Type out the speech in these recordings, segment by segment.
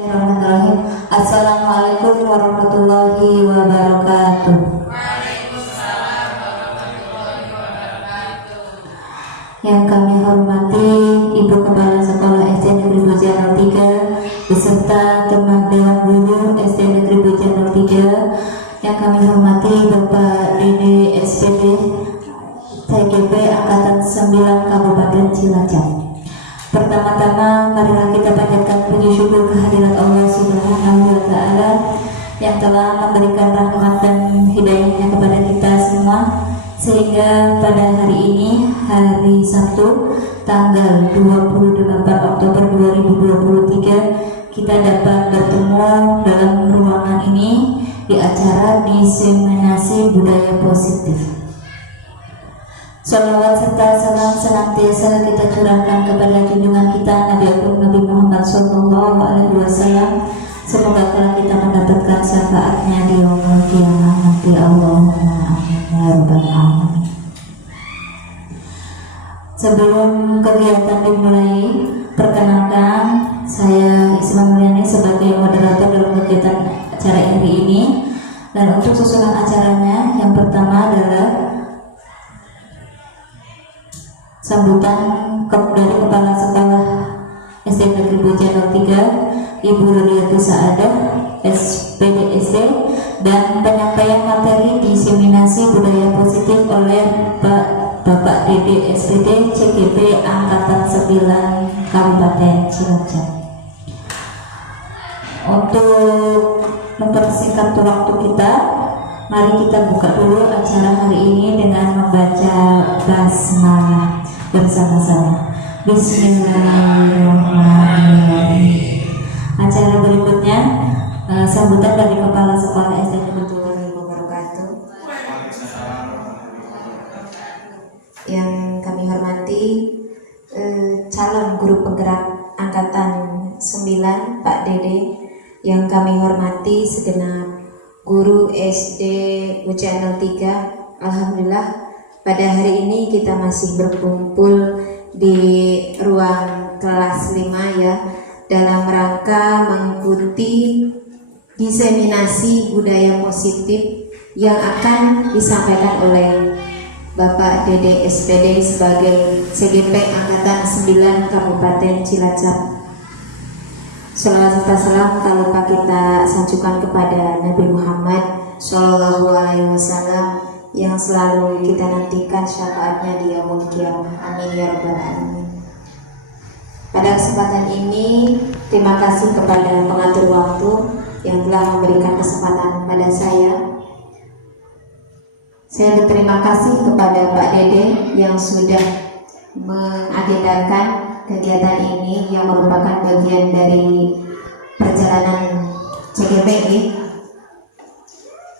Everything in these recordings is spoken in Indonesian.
Bismillahirrahmanirrahim. Assalamualaikum warahmatullahi wabarakatuh. Yang kami hormati Ibu Kepala Sekolah SD Negeri Bojanal 3 beserta teman Dewan Guru SD Negeri Bojanal 3. Yang kami hormati Bapak Dede SPD TGP Angkatan 9 Kabupaten Cilacap. Pertama-tama marilah kita panjatkan puji syukur kehadirat Allah Subhanahu wa Ta'ala yang telah memberikan rahmat dan hidayahnya kepada kita semua, sehingga pada hari ini, hari Sabtu tanggal 28 Oktober 2023, kita dapat bertemu dalam ruangan ini di acara diseminasi budaya positif. Salawat serta salam senantiasa kita curahkan kepada junjungan kita Nabi Agung Nabi Muhammad SAW. Semoga kelak kita mendapatkan syafaatnya di yaumul qiyamah nanti. Allahumma amin ya rabbal alamin. Sebelum kegiatan dimulai, perkenalkan saya Isma Mulyani sebagai moderator dalam kegiatan acara hari ini. Dan untuk susunan acaranya, yang pertama adalah sambutan dari Kepala Sekolah SD Negeri Bojanal 3 Ibu Rudiati Saadah SPDSD, dan penyampaian materi diseminasi budaya positif oleh Bapak Dede SPD CGP Angkatan 9 Kabupaten Cilacap. Untuk mempersingkat waktu kita, mari kita buka dulu acara hari ini dengan membaca basmalah bersama-sama. Bismillahirrahmanirrahim. Acara berikutnya sambutan dari Kepala Sekolah SD Negeri Bojanal wabarakatuh. Yang kami hormati calon guru penggerak angkatan 9 Pak Dede, yang kami hormati segenap guru SD Bojanal 3. Alhamdulillah pada hari ini kita masih berkumpul di ruang kelas 5 ya, dalam rangka mengikuti diseminasi budaya positif yang akan disampaikan oleh Bapak Dede SPD sebagai CGP Angkatan 9 Kabupaten Cilacap. Salawat serta salam tak lupa kita sanjungkan kepada Nabi Muhammad SAW yang selalu kita nantikan syafaatnya di yaumul qiyamah. Amin ya rabbal alamin. Pada kesempatan ini, terima kasih kepada pengatur waktu yang telah memberikan kesempatan kepada saya. Saya berterima kasih kepada Pak Dede yang sudah mengagendakan kegiatan ini yang merupakan bagian dari perjalanan CGP.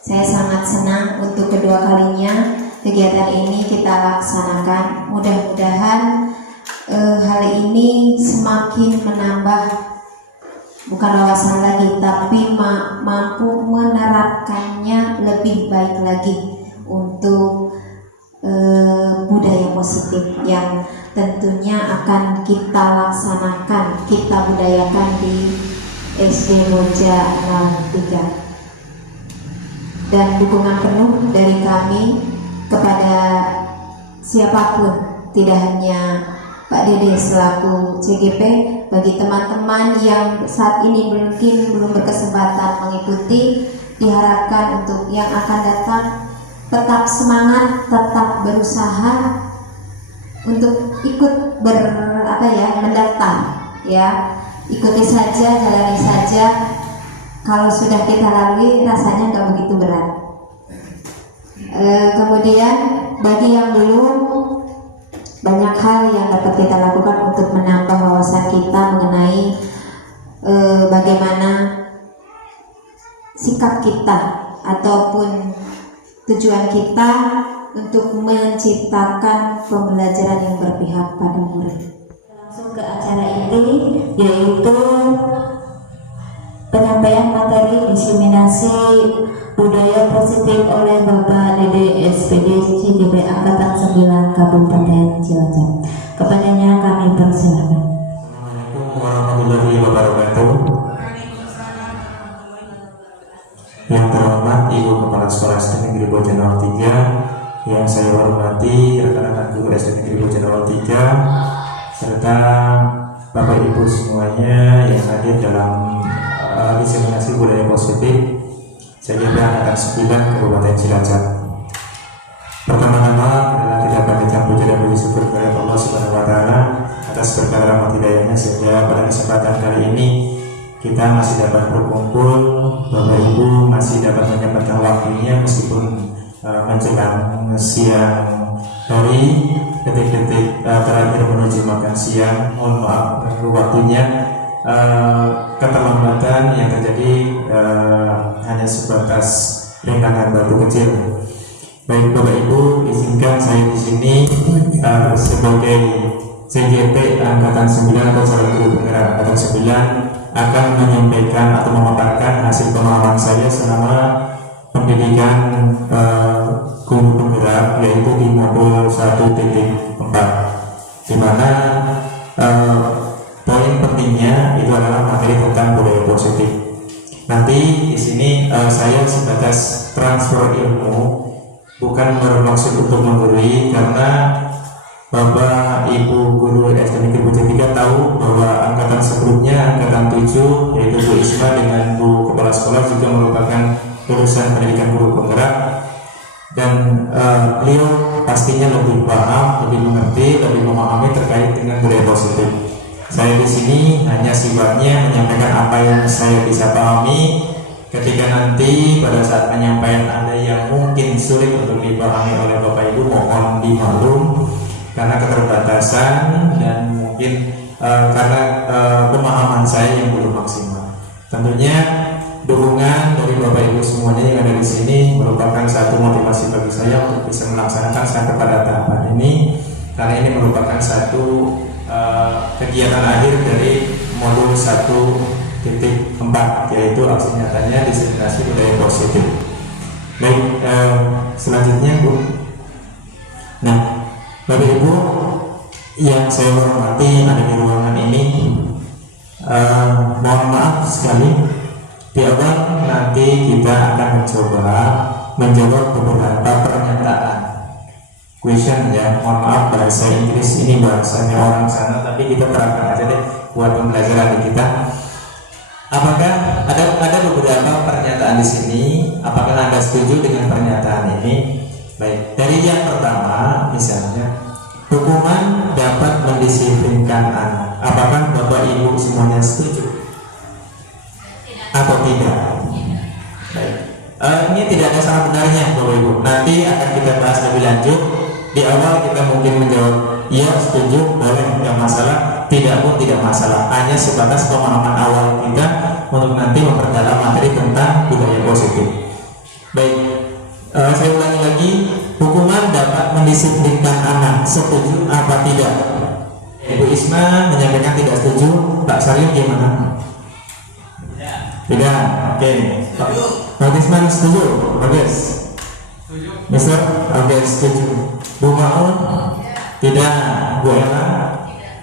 Saya sangat senang untuk kedua kalinya kegiatan ini kita laksanakan. Mudah-mudahan hal ini semakin menambah bukan wawasan lagi, tapi mampu menerapkannya lebih baik lagi untuk budaya positif yang tentunya akan kita laksanakan, kita budayakan di SD Bojanal 3. Dan dukungan penuh dari kami kepada siapapun, tidak hanya Pak Dede selaku CGP, bagi teman-teman yang saat ini mungkin belum berkesempatan mengikuti, diharapkan untuk yang akan datang tetap semangat, tetap berusaha untuk ikut mendaftar ya. Ikuti saja, jalani saja. Kalau sudah kita lalui rasanya nggak begitu berat. Kemudian bagi yang belum, banyak hal yang dapat kita lakukan untuk menambah wawasan kita mengenai bagaimana sikap kita ataupun tujuan kita untuk menciptakan pembelajaran yang berpihak pada murid. Langsung ke acara ini, yaitu penyampaian materi diseminasi budaya positif oleh Bapak Dede SPD CGP Angkatan 9 Kabupaten Cilacap. Kepadanya kami persilakan. Assalamualaikum warahmatullahi wabarakatuh. yang saya hormati rekan-rekan guru SD Negeri Bojan 03 serta Bapak Ibu semuanya yang hadir dalam diseminasi budaya positif Sejahtera Angkatan 9 Kabupaten Cilacap. Pertama-tama adalah kita panjatkan puji dan puji syukur kepada Allah Subhanahu wa taala atas berkat rahmat hidayahnya sehingga pada kesempatan kali ini kita masih dapat berkumpul, Bapak Ibu masih dapat menyempatkan waktunya meskipun menjelang siang hari, detik-detik terakhir menuju makan siang. Mohon maaf waktunya keterlambatan yang terjadi hanya sebatas rintangan batu kecil. Baik Bapak Ibu, izinkan saya di sini sebagai CGT Angkatan 9 atau calon guru penggerak Angkatan 9 akan menyampaikan atau memaparkan hasil pengalaman saya selama pendidikan guru penggerak, yaitu di modul 1.4, di mana poin pentingnya itu adalah materi tentang budaya positif. Nanti di sini saya sebatas transfer ilmu, bukan bermaksud untuk menggurui, karena Bapak Ibu guru SD Negeri Bojan 3 tahu bahwa angkatan sebelumnya, angkatan 7, yaitu Bu Isma dengan Bu Kepala Sekolah juga merupakan lulusan pendidikan guru penggerak, dan beliau pastinya lebih paham, lebih mengerti, lebih memahami terkait dengan budaya positif. Saya di sini hanya sifatnya menyampaikan apa yang saya bisa pahami. Ketika nanti pada saat penyampaian ada yang mungkin sulit untuk dipahami oleh Bapak Ibu, mohon dimaklum karena keterbatasan dan mungkin karena pemahaman saya yang belum maksimal. Tentunya dukungan dari Bapak Ibu semuanya yang ada di sini merupakan satu motivasi bagi saya untuk bisa melaksanakan sampai pada tahapan ini, karena ini merupakan satu kegiatan akhir dari modul 1.4, yaitu aksi nyatanya diseminasi budaya positif. Baik, selanjutnya Bu. Nah, Bapak Ibu yang saya hormati ada di ruangan ini, mohon maaf sekali, di awal nanti kita akan mencoba menjawab beberapa pernyataan question ya. Mohon maaf bahasa Inggris ini bahasanya orang sana, tapi kita terangkan aja deh buat pembelajaran kita. Apakah ada beberapa pernyataan di sini? Apakah Anda setuju dengan pernyataan ini? Baik, dari yang pertama misalnya, hukuman dapat mendisiplinkan anak. Apakah Bapak Ibu semuanya setuju atau tidak? Baik, ini tidak ada salah benarnya Bapak Ibu. Nanti akan kita bahas lebih lanjut. Di awal kita mungkin menjawab iya, setuju, boleh, tidak masalah. Tidak pun tidak masalah, hanya sebatas pemahaman awal kita untuk nanti memperdalam materi tentang budaya positif. Baik, saya ulangi lagi, hukuman dapat mendisiplinkan anak, setuju apa tidak? Ibu Isma menyampaikan tidak setuju. Pak Saryun gimana? Tidak. Oke. Pak Isma setuju? Bagus. Mister? Oke, setuju. Bu Maun? Tidak. Bu Ella?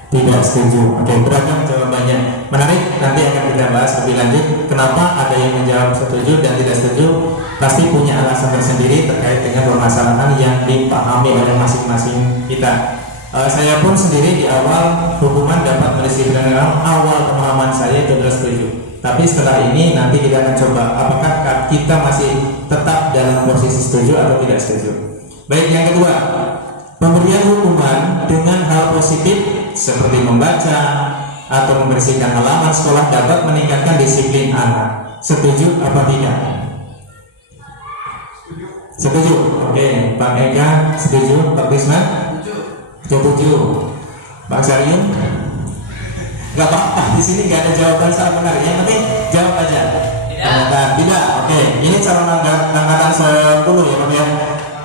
Tidak setuju. Oke, beragam jawabannya. Menarik, nanti akan kita bahas lebih lanjut. Kenapa ada yang menjawab setuju dan tidak setuju? Pasti punya alasan tersendiri terkait dengan permasalahan yang dipahami oleh masing-masing kita. Saya pun sendiri di awal hukuman dapat mendisiplinkan, awal pemahaman saya itu adalah setuju. Tapi setelah ini nanti kita akan coba apakah kita masih tetap dalam posisi setuju atau tidak setuju. Baik, yang kedua, pemberian hukuman dengan hal positif seperti membaca atau membersihkan halaman sekolah dapat meningkatkan disiplin anak. Setuju apa tidak? Setuju. Oke, Pak Ega setuju, Pak Krisma? Setuju. Pak Saryun? Gak apa-apa, di sini gak ada jawaban salah benar. Yang penting jawab aja. Tidak. Oke, ini calon angkatan 10 ya Pak ya.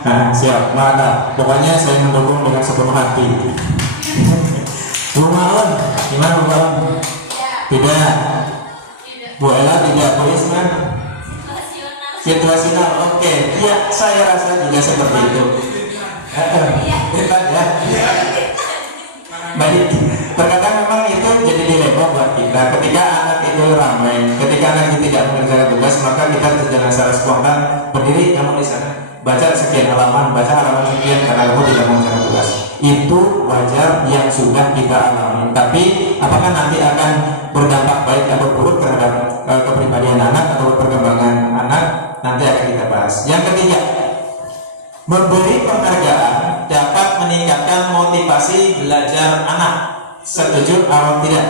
Nah, siap, mantap. Pokoknya saya mendukung dengan sepenuh hati. Bu Maun, gimana Bu Maun? Tidak. Bu Ella tidak. Bu Isma? Situasional. Oke, iya, saya rasa juga seperti itu. Hebat ya. Baik, terkadang memang itu jadi dilema buat kita. Ketika anak itu ramai, ketika anak itu tidak mengerjakan tugas, maka kita dengan secara spontan berdiri, kamu di sana. baca sekian halaman, baca halaman sekian karena kamu tidak mengerjakan tugas. Itu wajar yang sudah kita alami. Tapi apakah nanti akan berdampak baik atau buruk terhadap kepribadian anak atau perkembangan anak, nanti akan kita bahas. Yang ketiga, memberi penghargaan dapat meningkatkan motivasi belajar anak. Setuju atau tidak?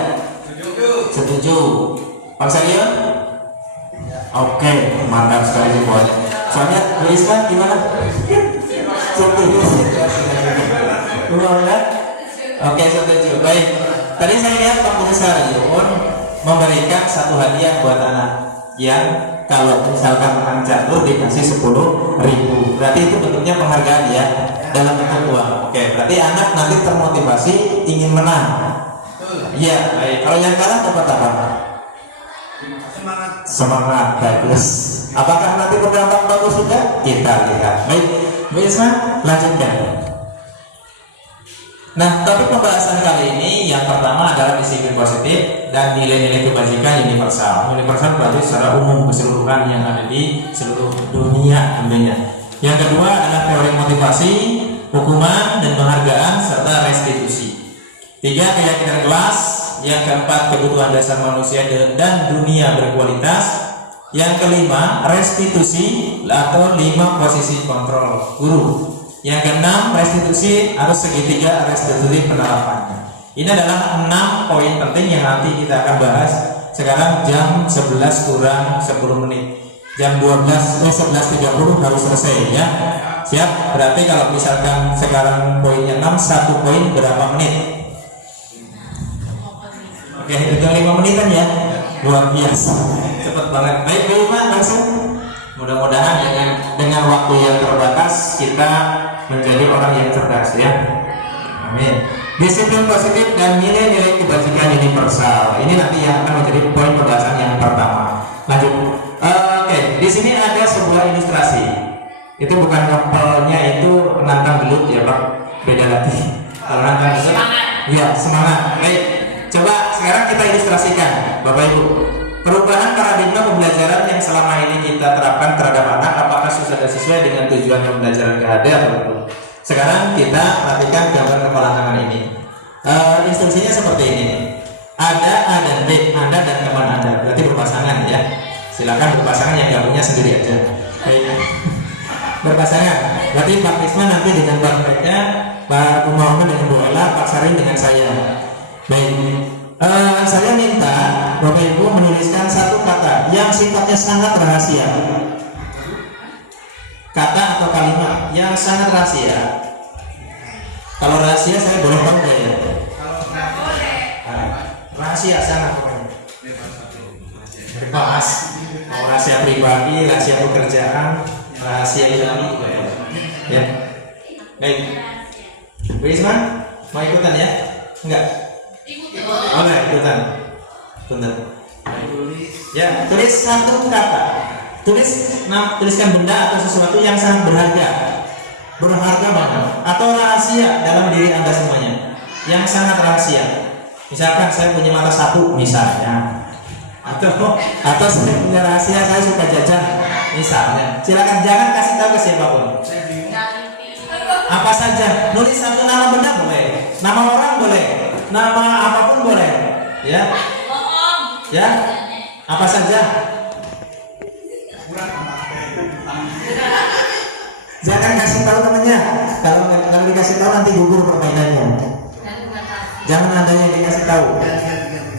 Setuju. Pak Sarion? Oke, mantap sekali semuanya. Soalnya Luisma gimana? Setuju. Oke, setuju. Baik. Tadi saya lihat Pak Guru Sarion memberikan satu hadiah buat anak yang kalau misalkan menang catur dikasih 10.000. Berarti itu bentuknya penghargaan ya, dalam bentuk uang. Oke, berarti anak nanti termotivasi ingin menang. Iya, baik. Kalau yang kalah dapat apa? Semangat, bagus. Apakah nanti berdampak bagus juga? Kita lihat. Baik, Bu Isma, lanjutkan. Nah, topik pembahasan kali ini yang pertama adalah disiplin positif dan nilai-nilai kebajikan universal. Universal berarti secara umum keseluruhan yang ada di seluruh dunia tentunya. Yang kedua adalah teori motivasi, hukuman dan penghargaan serta restitusi. 3, keyakinan kelas. Yang keempat, kebutuhan dasar manusia dan dunia berkualitas. Yang kelima, restitusi atau 5 posisi kontrol guru. Yang keenam, restitusi atau segitiga restitusi penerapannya. Ini adalah 6 poin penting yang nanti kita akan bahas. Sekarang jam 11 kurang 10 menit. Jam 11.30 harus selesai ya. Siap? Berarti kalau misalkan sekarang poinnya 6, 1 poin berapa menit? Oke, hitung 5 menitan ya. Luar biasa. Cepat banget. Baik, Bu Iman, langsung. Mudah-mudahan dengan waktu yang terbatas kita menjadi orang yang cerdas ya. Amin. Disiplin positif dan nilai-nilai kebajikan universal. Ini nanti yang akan menjadi poin pembahasan yang pertama. Lanjut. Oke, di sini ada sebuah ilustrasi. Itu bukan kapalnya itu nantang belut ya Pak. Beda lagi. Kalau nantang belut, ya semangat. Baik. Coba sekarang kita ilustrasikan, Bapak Ibu. Perubahan paradigma pembelajaran yang selama ini kita terapkan terhadap anak, apakah sudah sesuai dengan tujuan pembelajaran yang ada atau belum? Sekarang kita perhatikan gambar kepala tangan ini. Instruksinya seperti ini. Ada A dan B, Anda dan teman Anda, berarti berpasangan ya. Silakan berpasangan, yang gabungnya sendiri aja. Baik. Berpasangan. Berarti Pak Risma nanti dengan Pak Mereka, Pak Muhammad dengan Bu Ella, Pak Sarin dengan saya. Baik. Saya minta Bapak Ibu menuliskan satu kata yang sifatnya sangat rahasia. Kata atau kalimat yang sangat rahasia. Kalau rahasia saya boleh tahu ya? Rahasia sangat pokoknya. Bebas. Mau rahasia pribadi, rahasia pekerjaan, rahasia ilahi ya. Baik. Bu Isma, mau ikutan ya? Enggak? Boleh ikutan. Benar. Ya, tulis satu kata. Tuliskan benda atau sesuatu yang sangat berharga. Berharga banget atau rahasia dalam diri Anda semuanya. Yang sangat rahasia. Misalkan saya punya mata satu misalnya. Atau saya punya rahasia saya suka jajan misalnya. Silakan jangan kasih tahu ke siapapun. Apa saja. Nulis satu nama benda boleh. Nama orang boleh. Nama apapun boleh. Ya. Ya, apa saja? Jangan kasih tahu temannya. Kalau dikasih tahu nanti gugur permainannya. Jangan ada yang dikasih tahu.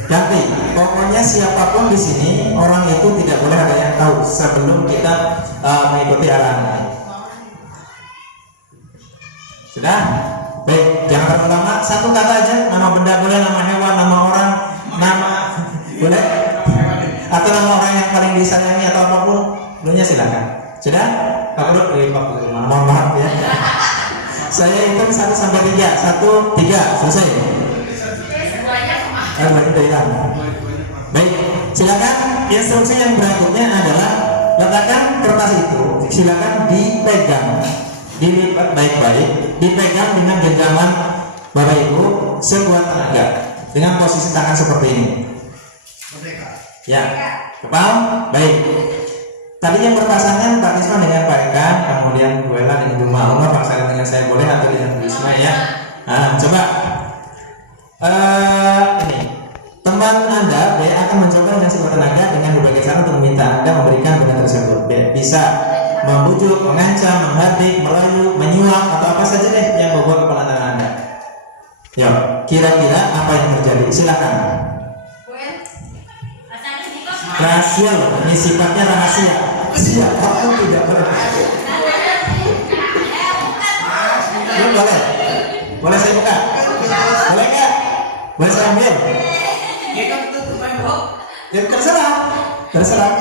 Ganti. Pokoknya siapapun di sini orang itu tidak boleh ada yang tahu sebelum kita mengikuti arahan. Sudah? Baik. Jangan terlalu lama. Satu kata aja. Nama benda boleh, nama hewan, nama orang, nama boleh, atau nama orang yang paling disayangi atau apapun, dulunya silakan. Sudah? Pak Guru, mohon maaf ya. Saya hitung 1 sampai 3. 1, 3, selesai. Baik, silakan. Instruksi yang berikutnya adalah letakkan kertas itu. Silakan dipegang, dilipat baik-baik, dipegang dengan genggaman Bapak Ibu sekuat tenaga dengan posisi tangan seperti ini. Ya, kepal, baik. Tadi yang berpasangan Pak Risma dengan Pak Eka, kemudian Bu Ella dengan Bu Mauma, Pak Salim dengan saya boleh atau dengan Bu Risma ya. Nah, coba ini teman Anda B akan mencoba dengan sekuat tenaga dengan berbagai cara untuk meminta Anda memberikan benda tersebut. B bisa membujuk, mengancam, menghardik, melayu, menyuap atau apa saja deh yang membuat kepala tangan Anda. Yuk, kira-kira apa yang terjadi? Silakan. Rahasia loh, ini sifatnya rahasia. Siapapun tidak boleh. Yuk, boleh. Boleh saya buka? Boleh nggak? Boleh saya ambil? Ya terserah. Terserah.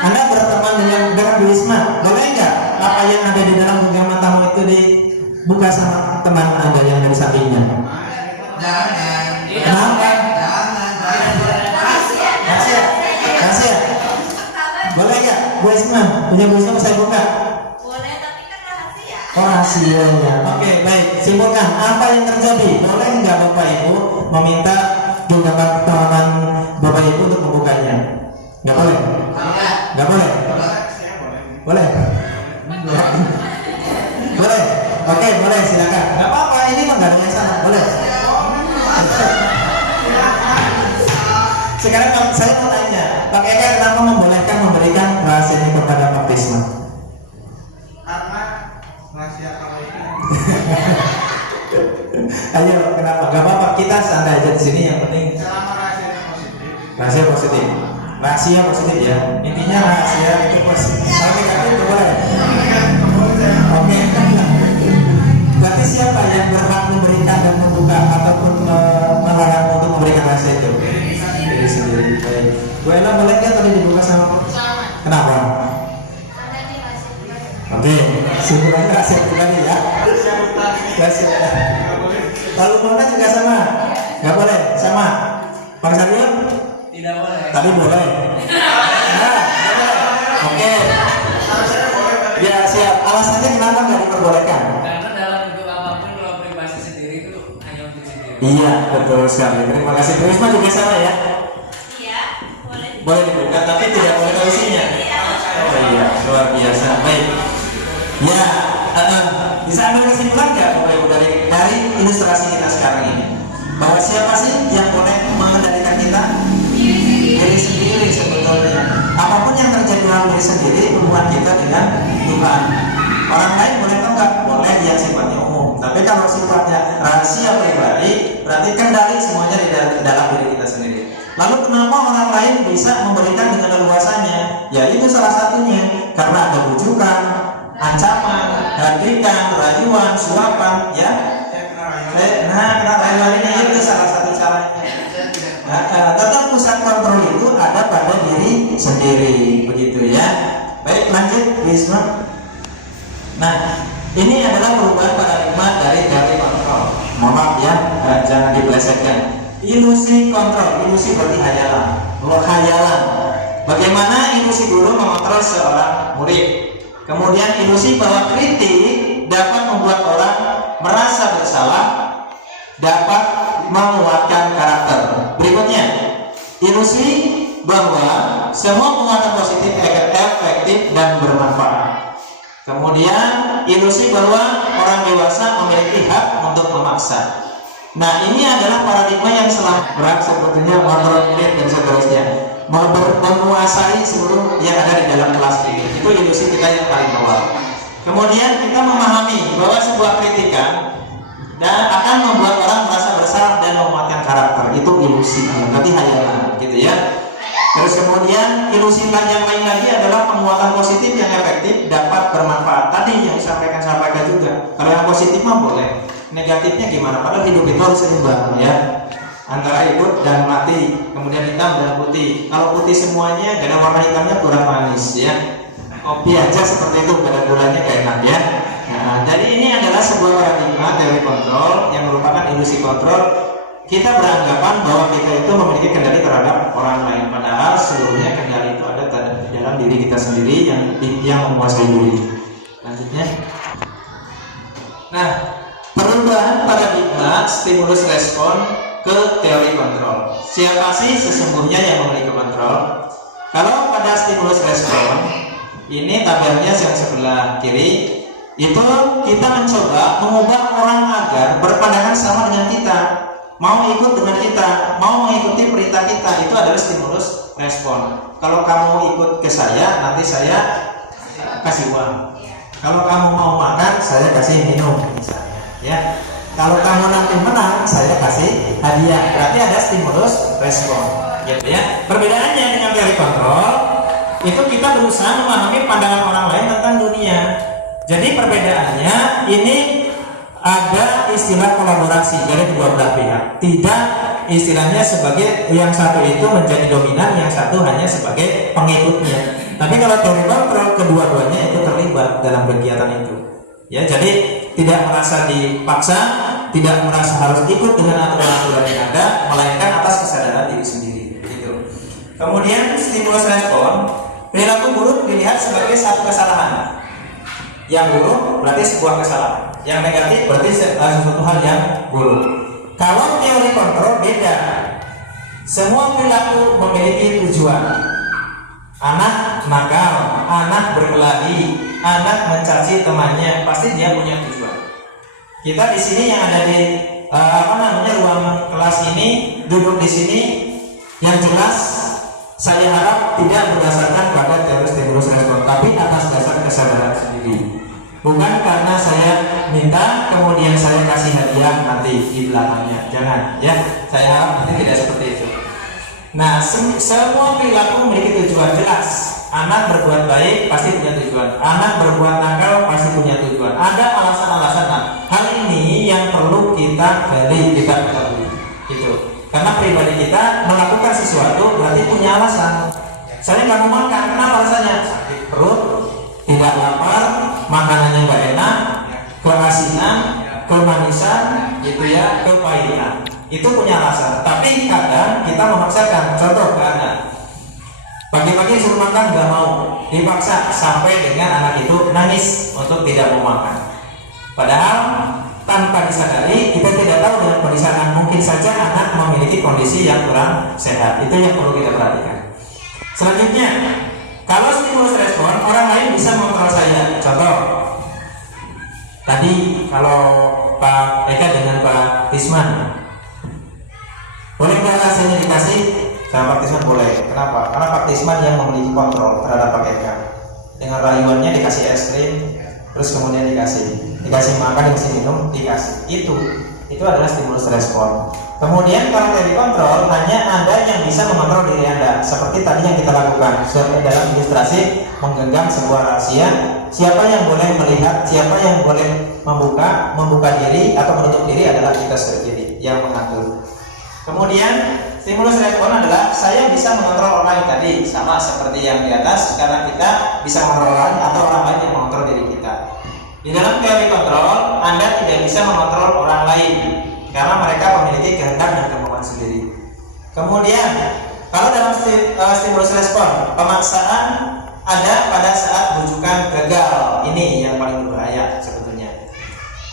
Anda berteman dengan Bu Isma. Boleh nggak? Apa yang ada di dalam genggaman tamu itu dibuka sama teman Anda yang dari sampingnya? Jangan. Kenapa? Rahasia. Boleh nggak? Bu Isma, punya Bu Isma saya buka. Boleh, tapi kan rahasia. Oh, rahasianya. Oke, baik. Simpulkan apa yang terjadi. Boleh nggak Bapak Ibu meminta genggaman tangan Bapak Ibu untuk membukanya? Nggak boleh. Nggak boleh. Boleh. Boleh. Oke, boleh. Silakan. Nggak apa-apa. Ini mah nggak ada yang salah. Boleh. Sekarang saya mau tanya, Pak Eka kenapa membolehkan memberikan rahasia ini kepada Pak Risma? Karena rahasia kalau itu. Ayo, kenapa? Gak apa-apa, kita santai aja di sini. Yang penting Selama rahasianya positif. rahasia positif. Rahasia positif ya. Intinya rahasia itu positif. Kalau negatif itu boleh. Oke. Berarti siapa yang berhak memberikan dan membuka ataupun melarang untuk memberikan rahasia itu? Diri sendiri. Baik. Bu Ella boleh nggak tadi dibuka sama? Kenapa? Oke. Simpulannya rahasia pribadi ya. Rahasia. Lalu Mona juga sama? Nggak boleh? Sama? Bang Salim? Tidak boleh. Tadi boleh. Nah, oke. Ya siap. Alasannya kenapa nggak diperbolehkan? Karena dalam bentuk apapun kalau privasi sendiri itu hanya untuk sendiri. Iya, betul sekali. Terima kasih. Bu Risma juga sama ya? Iya, boleh. Boleh dibuka, tapi tidak boleh tahu isinya. Oh iya, luar biasa. Baik. Ya, bisa ambil kesimpulan nggak Bapak Ibu dari ilustrasi kita sekarang ini? Bahwa siapa sih yang boleh mengendalikan kita? Diri sendiri sebetulnya. Apapun yang terjadi dalam diri sendiri hubungan kita dengan Tuhan. Orang lain boleh atau enggak? Boleh yang sifatnya umum. Tapi kalau sifatnya rahasia pribadi, berarti kendali semuanya di dalam diri kita sendiri. Lalu kenapa orang lain bisa memberikan dengan leluasanya? Ya itu salah satunya karena ada bujukan, ancaman, hardikan, rayuan, suapan, ya. Nah, rayuan ini itu salah satu caranya. Tetap pusat kontrol itu ada pada diri sendiri, begitu ya. Baik, lanjut, Wisma. Nah, ini adalah perubahan paradigma dari teori kontrol. Mohon maaf ya, jangan dipelesetkan. Ilusi kontrol, ilusi berarti hayalan. Hayalan. Bagaimana ilusi guru mengontrol seorang murid? Kemudian ilusi bahwa kritik dapat membuat orang merasa bersalah, dapat menguatkan karakter. Berikutnya, ilusi bahwa semua penguatan positif efektif dan bermanfaat. Kemudian ilusi bahwa orang dewasa memiliki hak untuk memaksa. Nah, ini adalah paradigma yang selama berat sebetulnya mengontrol murid dan seterusnya, menguasai seluruh yang ada di dalam kelas ini. Itu ilusi kita yang paling awal. Kemudian kita memahami bahwa sebuah kritikan dan akan membuat orang merasa bersalah dan menguatkan karakter. Itu ilusi, berarti hayalan, gitu ya. Terus kemudian ilusi yang lain lagi adalah penguatan positif yang efektif dapat bermanfaat. Tadi yang disampaikan juga. Kalau yang positif mah boleh. Negatifnya gimana? Padahal hidup itu harus seimbang ya. Antara hidup dan mati. Kemudian hitam dan putih. Kalau putih semuanya, karena warna hitamnya kurang manis ya. Kopi aja seperti itu, gak ada gulanya gak enak ya. Nah, jadi ini adalah sebuah paradigma teori kontrol yang merupakan ilusi kontrol. Kita beranggapan bahwa kita itu memiliki kendali terhadap orang lain, padahal seluruhnya kendali itu ada dalam diri kita sendiri yang menguasai diri. Lanjutnya. Nah, perubahan paradigma stimulus respon ke teori kontrol. Siapa sih sesungguhnya yang memiliki kontrol? Kalau pada stimulus respon, ini tabelnya yang sebelah kiri, itu kita mencoba mengubah orang agar berpandangan sama dengan kita, mau ikut dengan kita, mau mengikuti perintah kita. Itu adalah stimulus respon. Kalau kamu ikut ke saya, nanti saya kasih uang. Kalau kamu mau makan, saya kasih minum misalnya, ya. Kalau kamu nanti menang, saya kasih hadiah. Berarti ada stimulus respon, gitu ya. Perbedaannya dengan teori kontrol, itu kita berusaha memahami pandangan orang lain tentang dunia. Jadi perbedaannya ini ada istilah kolaborasi dari kedua belah pihak. Tidak istilahnya sebagai yang satu itu menjadi dominan, yang satu hanya sebagai pengikutnya. Tapi kalau teori kontrol, kedua-duanya itu terlibat dalam kegiatan itu. Ya, jadi tidak merasa dipaksa, tidak merasa harus ikut dengan aturan-aturan yang ada, melainkan atas kesadaran diri sendiri. Gitu. Kemudian stimulus respon, perilaku buruk dilihat sebagai satu kesalahan. Yang buruk berarti sebuah kesalahan, yang negatif berarti sesuatu hal yang buruk. Kalau teori kontrol beda, semua perilaku memiliki tujuan. Anak nakal, anak berkelahi, anak mencaci temannya, pasti dia punya tujuan. Kita di sini yang ada di ruang kelas ini, duduk di sini, yang jelas saya harap tidak berdasarkan pada teori stimulus respon, tapi atas dasar kesadaran sendiri. Bukan karena saya minta kemudian saya kasih hadiah nanti di belakangnya. Jangan, ya. Saya harap nanti tidak seperti itu. Nah, semua perilaku memiliki tujuan jelas. Anak berbuat baik pasti punya tujuan. Anak berbuat nakal pasti punya tujuan. Ada alasan-alasan. Nah, hal ini yang perlu kita gali, kita ketahui. Gitu. Karena pribadi kita melakukan sesuatu berarti punya alasan. Saya nggak mau makan, kenapa alasannya? Sakit perut, tidak lapar, makanannya nggak enak, keasinan, kemanisan, gitu ya, kepahitan. Itu punya alasan. Tapi kadang kita memaksakan. Contoh ke anak, pagi-pagi suruh makan nggak mau, dipaksa sampai dengan anak itu nangis untuk tidak mau makan. Padahal tanpa disadari kita tidak tahu dengan kondisi anak, mungkin saja anak memiliki kondisi yang kurang sehat. Itu yang perlu kita perhatikan. Selanjutnya, kalau stimulus respon, orang lain bisa mengontrol saya. Contoh, tadi kalau Pak Eka dengan Pak Tisman, boleh nggak hasilnya dikasih? Sama Pak Tisman boleh. Kenapa? Karena Pak Tisman yang memiliki kontrol terhadap Pak Eka. Dengan rayuannya dikasih es krim, terus kemudian dikasih makan, dikasih minum, dikasih. Itu adalah stimulus respon. Kemudian kalau teori kontrol, hanya Anda yang bisa mengontrol diri Anda. Seperti tadi yang kita lakukan dalam ilustrasi menggenggam sebuah rahasia. Siapa yang boleh melihat, siapa yang boleh membuka diri atau menutup diri adalah kita sendiri yang mengatur. Kemudian stimulus respon adalah saya bisa mengontrol orang lain tadi, sama seperti yang di atas, karena kita bisa mengontrol orang lain atau orang lain yang mengontrol diri kita. Di dalam teori kontrol, Anda tidak bisa mengontrol orang lain karena mereka memiliki kehendak dan kemauan sendiri. Kemudian, kalau dalam stimulus respon, pemaksaan ada pada saat bujukan gagal. Ini yang paling berbahaya sebetulnya.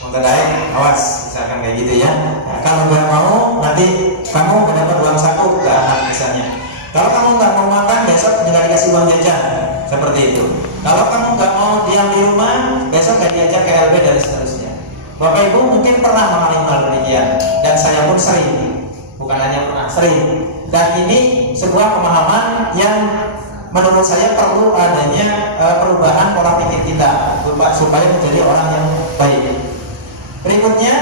Menggadai, awas, misalkan kayak gitu ya. Nah, kalau nggak mau, nanti kamu mendapat uang saku ke anak misalnya. Kalau kamu nggak mau makan, besok nggak dikasih uang jajan. Seperti itu. Kalau kamu nggak mau diam di rumah, besok nggak diajak ke LB dan seterusnya. Bapak Ibu mungkin pernah mengalami hal demikian, dan saya pun sering, bukan hanya pernah, sering. Dan ini sebuah pemahaman yang menurut saya perlu adanya perubahan pola pikir kita supaya menjadi orang yang baik. Berikutnya,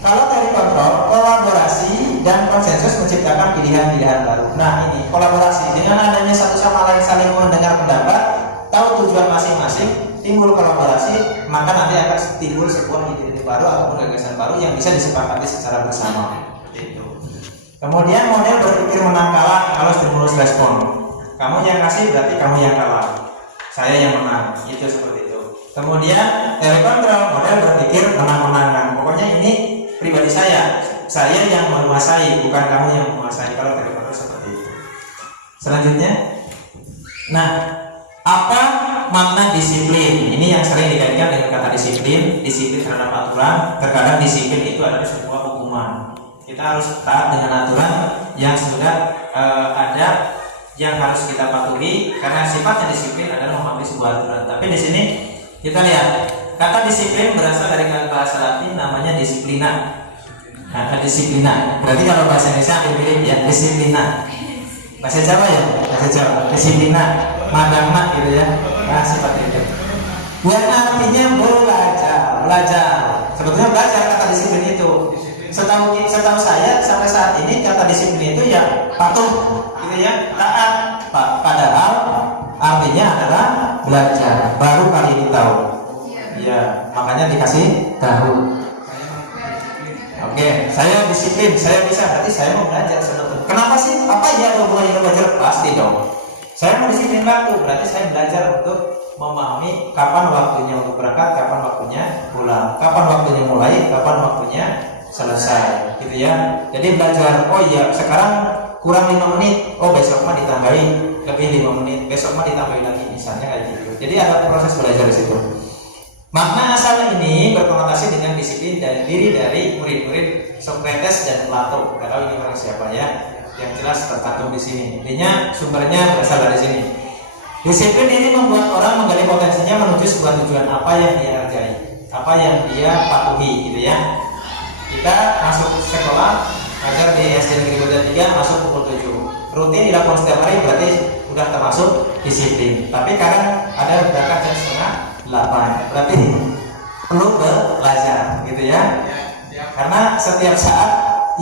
kalau teori kontrol, kolaborasi dan konsensus menciptakan pilihan-pilihan baru. Nah, ini kolaborasi dengan adanya satu sama lain saling mendengar pendapat, tahu tujuan masing-masing, timbul kolaborasi, maka nanti akan timbul sebuah ide baru ataupun gagasan baru yang bisa disepakati secara bersama. Itu. Kemudian model berpikir menang kalah kalau stimulus respon. Kamu yang kasih berarti kamu yang kalah, saya yang menang. Itu seperti itu. Kemudian teori kontrol, model berpikir menang-menangkan. Pokoknya ini pribadi saya yang menguasai, bukan kamu yang menguasai. Kalau teori kontrol seperti itu. Selanjutnya, nah, apa makna disiplin? Ini yang sering dikaitkan dengan kata disiplin terhadap aturan. Terkadang disiplin itu adalah sebuah hukuman. Kita harus taat dengan aturan yang sudah ada yang harus kita patuhi karena sifatnya disiplin adalah mematuhi sebuah aturan. Tapi di sini kita lihat kata disiplin berasal dari kata bahasa Latin namanya disiplina. Nah, disiplina. Berarti kalau bahasa Indonesia hampir mirip ya, disiplina. Bahasa Jawa ya, bahasa Jawa. Disiplina, madama gitu ya. Nah, seperti itu. Yang artinya belajar. Sebetulnya belajar kata disiplin itu. Setahu saya sampai saat ini kata disiplin itu ya patuh, gitu ya, taat. Padahal artinya adalah belajar. Baru kali ini tahu. Ya, makanya dikasih tahu. Oke, saya disiplin, saya bisa, berarti saya mau belajar sebetulnya. Kenapa sih? Apa ya hubungannya belajar? Pasti dong. Saya mau disiplin waktu, berarti saya belajar untuk memahami kapan waktunya untuk berangkat, kapan waktunya pulang, kapan waktunya mulai, kapan waktunya selesai, gitu ya. Jadi belajar, oh iya sekarang kurang 5 menit, oh besok mah ditambahin lebih 5 menit, besok mah ditambahin lagi, misalnya kayak gitu. Jadi ada proses belajar di situ. Makna asal ini berkonotasi dengan disiplin dan diri dari murid-murid Socrates dan Plato. Nggak tahu ini orang siapa ya, yang jelas tercantum di sini. Intinya sumbernya berasal dari sini. Disiplin ini membuat orang menggali potensinya menuju sebuah tujuan apa yang dia hargai, apa yang dia patuhi, gitu ya. Kita masuk sekolah, agar di SD Negeri Boja 3 masuk pukul 7. Rutin dilakukan setiap hari berarti sudah termasuk disiplin. Tapi kadang ada berangkat jam setengah 8, berarti perlu belajar, gitu ya. Karena setiap saat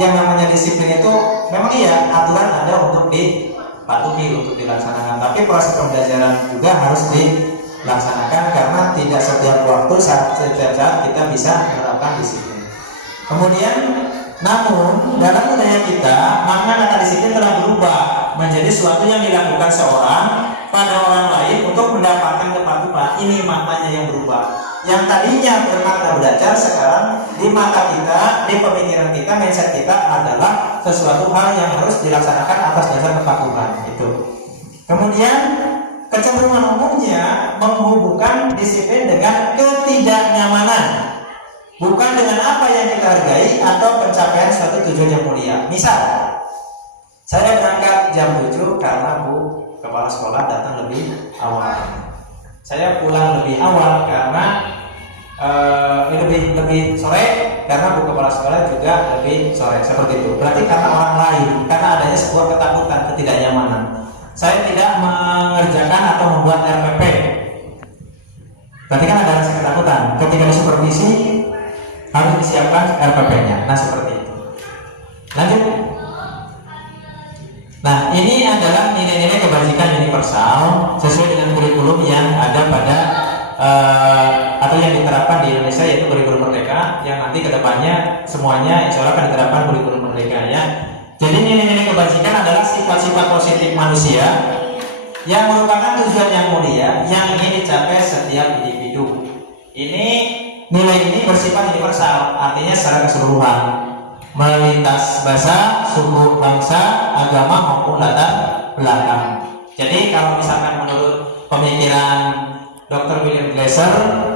yang namanya disiplin itu memang iya aturan ada untuk dipatuhi, untuk dilaksanakan. Tapi proses pembelajaran juga harus dilaksanakan karena tidak setiap waktu setiap saat kita bisa menerapkan disiplin. Kemudian, namun dalam budaya kita makna kata disiplin telah berubah menjadi sesuatu yang dilakukan seorang pada orang lain untuk mendapatkan kepatuhan. Ini maknanya yang berubah. Yang tadinya bermakna belajar sekarang di mata kita, di pemikiran kita, mindset kita adalah sesuatu hal yang harus dilaksanakan atas dasar kepatuhan. Itu. Kemudian kecenderungan umumnya menghubungkan disiplin dengan ketidaknyamanan, bukan dengan apa yang kita hargai atau pencapaian suatu tujuan yang mulia. Misal, saya berangkat jam 7 karena Bu Kepala Sekolah datang lebih awal. Saya pulang lebih awal karena lebih sore karena Bu Kepala Sekolah juga lebih sore. Seperti itu. Berarti karena orang lain, karena adanya sebuah ketakutan, ketidaknyamanan. Saya tidak mengerjakan atau membuat RPP. Berarti kan ada rasa ketakutan. Ketika disupervisi harus disiapkan RPP-nya. Nah, seperti itu. Lanjut. Nah, ini adalah nilai-nilai kebajikan universal sesuai dengan kurikulum yang ada pada atau yang diterapkan di Indonesia, yaitu kurikulum Merdeka, yang nanti kedepannya semuanya insya Allah akan diterapkan kurikulum Merdeka ya. Jadi nilai-nilai kebajikan adalah sifat-sifat positif manusia yang merupakan tujuan yang mulia yang ingin dicapai setiap individu. Nilai ini bersifat universal, artinya secara keseluruhan, melintas bahasa, suku, bangsa, agama maupun latar belakang. Jadi kalau misalkan menurut pemikiran Dr. William Glasser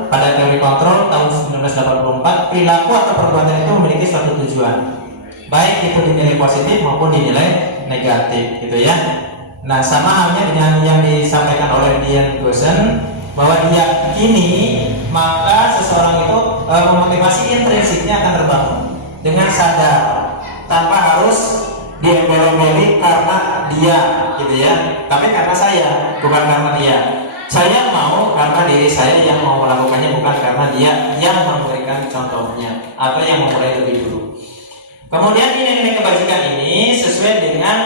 pada teori kontrol tahun 1984, perilaku atau perbuatan itu memiliki suatu tujuan, baik itu dinilai positif maupun dinilai negatif, gitu ya. Nah, sama halnya dengan yang disampaikan oleh Dian Gosen, bahwa dia kini maka seseorang itu memotivasi intrinsiknya akan terbangun dengan sadar tanpa harus diembel-embeli karena dia, gitu ya. Tapi karena saya, bukan karena dia. Saya mau karena diri saya yang mau melakukannya, bukan karena dia yang memberikan contohnya atau yang memulai lebih dulu. Kemudian nilai-nilai kebajikan ini sesuai dengan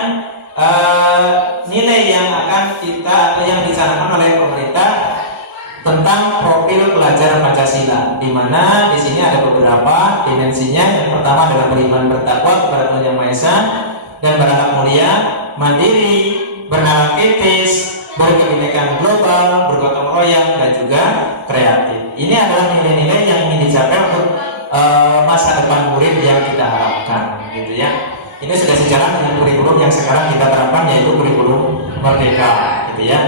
nilai yang akan kita atau yang dicanangkan oleh pemerintah tentang profil pelajar Pancasila, di mana di sini ada beberapa dimensinya. Yang pertama adalah beriman bertakwa kepada Tuhan Yang Maha Esa dan berakhlak mulia, mandiri, bernalar kritis, berkebinekaan global, bergotong royong, dan juga kreatif. Ini adalah nilai-nilai yang ingin dicapai untuk masa depan murid yang kita harapkan, gitu ya. Ini sudah sejalan dengan kurikulum yang sekarang kita terapkan, yaitu kurikulum Merdeka, gitu ya.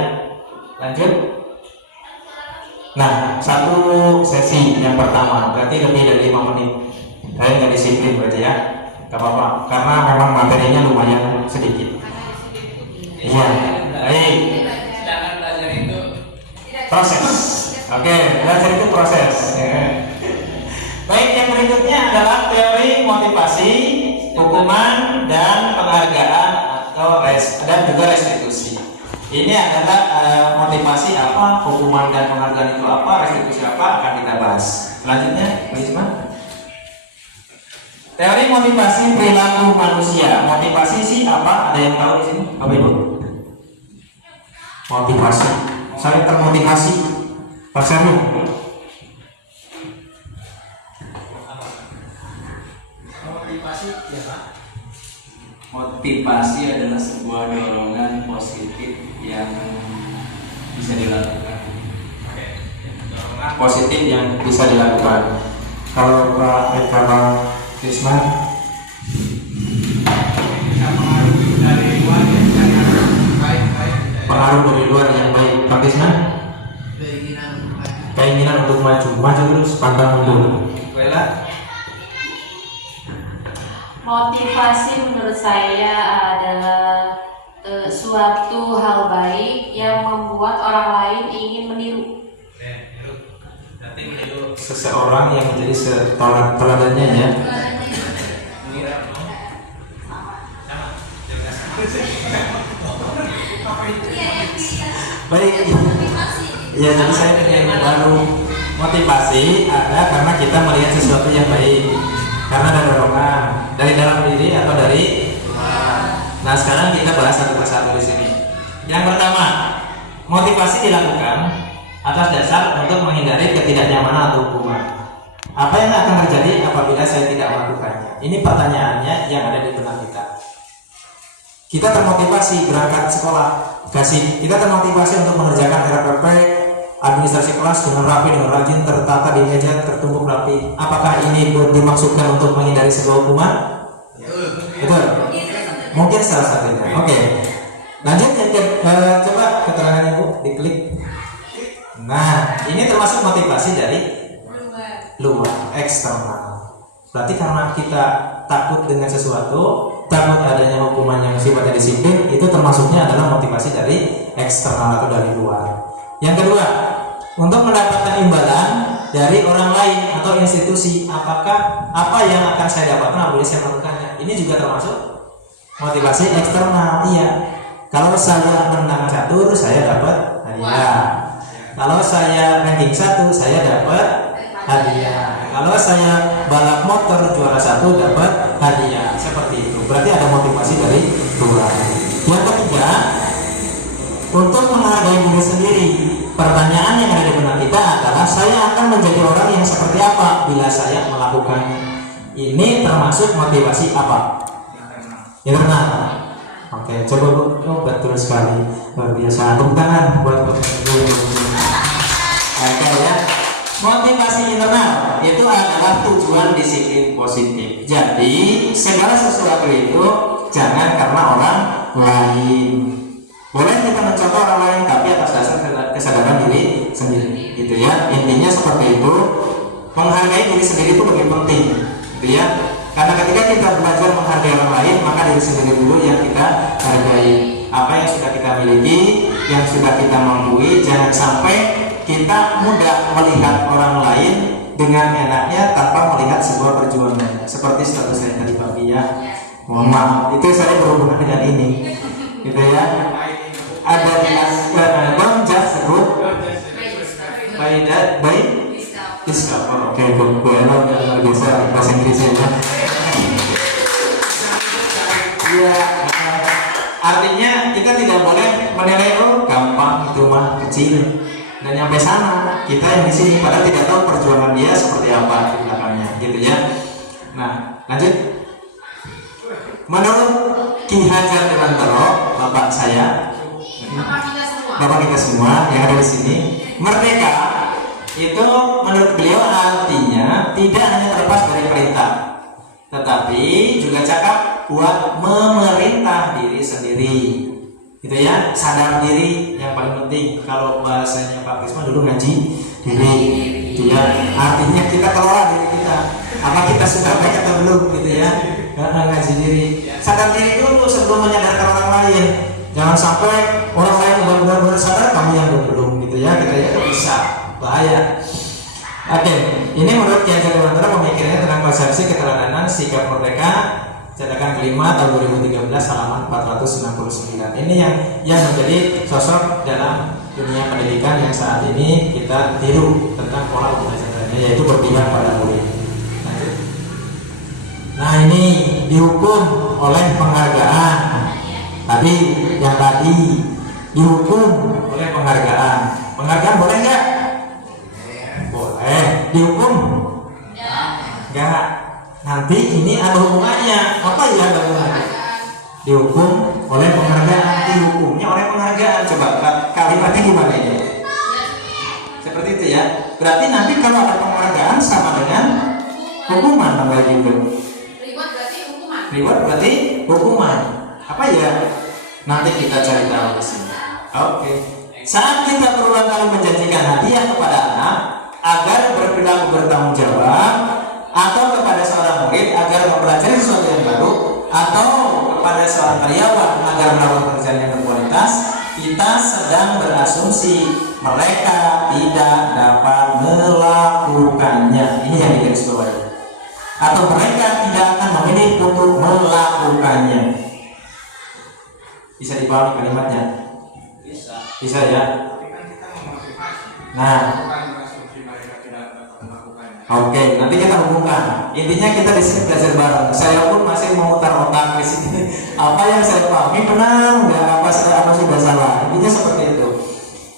Lanjut. Nah, satu sesi yang pertama berarti lebih dari 5 menit. Saya nggak disiplin berarti ya, nggak apa-apa, karena memang materinya lumayan sedikit. Iya, baik. Sedangkan belajar itu Proses. Oke, belajar itu proses. Ya. Baik, yang berikutnya adalah teori motivasi, hukuman, dan penghargaan atau dan juga restitusi. Ini adalah motivasi apa, hukuman dan penghargaan itu apa, restitusi apa akan kita bahas. Selanjutnya, Risma. Teori motivasi perilaku manusia. Motivasi sih apa? Ada yang tahu di sini? Bapak Ibu? Motivasi. Saya termotivasi. Pak Sarmi. Motivasi ya Pak. motivasi adalah sebuah dorongan positif yang bisa dilakukan. Positif yang bisa dilakukan. Kalau Pak Eka Risma, Bisa pengaruh dari luar yang sangat baik-baik. pengaruh dari luar yang baik. Pak Risma, keinginan untuk maju terus, pantang mundur. Bella, Motivasi menurut saya adalah suatu hal baik yang membuat orang lain ingin meniru. seseorang yang menjadi teladannya ya. Baik. Ya, jadi saya punya yang baru. Motivasi ada karena kita melihat sesuatu yang baik. Karena ada dorongan dari dalam diri atau dari luar. Nah, sekarang kita bahas satu persatu di sini. Yang pertama, motivasi dilakukan atas dasar untuk menghindari ketidaknyamanan atau hukuman. Apa yang akan terjadi apabila saya tidak melakukannya? Ini pertanyaannya yang ada di benak kita. Kita termotivasi berangkat sekolah, kita termotivasi untuk mengerjakan RPP, administrasi kelas dengan rapi, dengan rajin, tertata di meja, tertumpuk rapi. Apakah ini dimaksudkan untuk menghindari sebuah hukuman? Betul. Mungkin salah satunya. Oke. Lanjut yang coba keterangannya Bu, diklik. Nah, ini termasuk motivasi dari luar, eksternal. Berarti karena kita takut dengan sesuatu, takut adanya hukuman yang sifatnya disiplin, itu termasuknya adalah motivasi dari eksternal atau dari luar. Yang kedua, untuk mendapatkan imbalan dari orang lain atau institusi, apakah apa yang akan saya dapatkan apabila saya melakukannya? Ini juga termasuk motivasi eksternal. Iya. Kalau saya menang catur, saya dapat hadiah. Kalau saya ranking 1, saya dapat hadiah. Kalau saya balap motor juara 1, dapat hadiah. Seperti itu. Berarti ada motivasi dari luar. Yang ketiga, untuk menghargai diri sendiri. Pertanyaan yang ada di benak kita adalah, saya akan menjadi orang yang seperti apa bila saya melakukannya? Ini termasuk motivasi apa? Internal. Oke, coba Bu. Oh, betul sekali. Luar biasa. Tepuk tangan buat Bu. Oke ya. Motivasi internal itu adalah tujuan disiplin positif. Jadi segala sesuatu itu jangan karena orang lain. Boleh kita mencontoh orang lain, tapi atas dasar kesadaran diri sendiri, gitu ya. Intinya seperti itu. Menghargai diri sendiri itu lebih penting, gitu ya. Karena ketika kita belajar menghargai orang lain, maka diri sendiri dulu yang kita hargai. Apa yang sudah kita miliki, yang sudah kita mampu, jangan sampai kita mudah melihat orang lain dengan enaknya tanpa melihat sebuah perjuangan. Seperti status saya tadi pagi ya. Mohon maaf, itu saya berhubungan dengan ini, gitu ya. Ada di don't just sebut by discover. Oke, Bu Ella luar biasa bahasa Inggrisnya ya. Ya, artinya kita tidak boleh menilai gampang itu mah kecil dan sampai sana kita yang di sini padahal tidak tahu perjuangan dia seperti apa di belakangnya, gitu ya. Nah, lanjut. Menurut Ki Hajar Dewantara, bapak saya, bapak kita semua yang ada di sini, merdeka itu menurut beliau artinya tidak hanya terlepas dari perintah, tetapi juga cakap buat memerintah diri sendiri, gitu ya. Sadar diri yang paling penting. Kalau bahasanya Pak Krisma dulu ngaji diri, gitu ya. Artinya kita kelola diri kita. Apa kita sudah baik atau belum, gitu ya. Ngaji diri. Sadar diri dulu sebelum menyadarkan orang lain. Jangan sampai orang lain udah benar-benar sadar, kamu yang belum gitu ya, kita ya bisa, bahaya. Oke, ini menurut Kiai Joko Wantono pemikirannya tentang konsepsi keteladanan sikap merdeka cetakan kelima tahun 2013 halaman 469. Ini yang menjadi sosok dalam dunia pendidikan yang saat ini kita tiru tentang pola pembelajarannya, yaitu berpihak pada murid. Lanjut. Nah ini dihukum oleh penghargaan. Tadi yang tadi dihukum oleh penghargaan. Penghargaan boleh nggak? Boleh. Dihukum? Enggak. Nanti ini ada hubungannya. Apa ya ada hubungannya? Dihukum oleh penghargaan. Dihukumnya oleh penghargaan. Coba kalimatnya gimana ini? Seperti itu ya. Berarti nanti kalau ada penghargaan sama dengan hukuman tanggal gitu. Reward berarti hukuman. Apa ya? Nanti kita cari tahu di sini. Oke. Saat kita berulang kali menjanjikan hadiah kepada anak agar berperilaku bertanggung jawab, atau kepada seorang murid agar mempelajari sesuatu yang baru, atau kepada seorang karyawan agar melakukan pekerjaan yang berkualitas, kita sedang berasumsi mereka tidak dapat melakukannya. Ini yang digarisbawahi. Atau mereka tidak akan memilih untuk melakukannya. Bisa dipahami kalimatnya? Bisa ya? Nah, oke, nanti kita hubungkan. Intinya kita di sini belajar bareng. Saya pun masih memutar otak di sini. Apa yang saya pahami benar nggak? Apa sudah salah? Intinya seperti itu.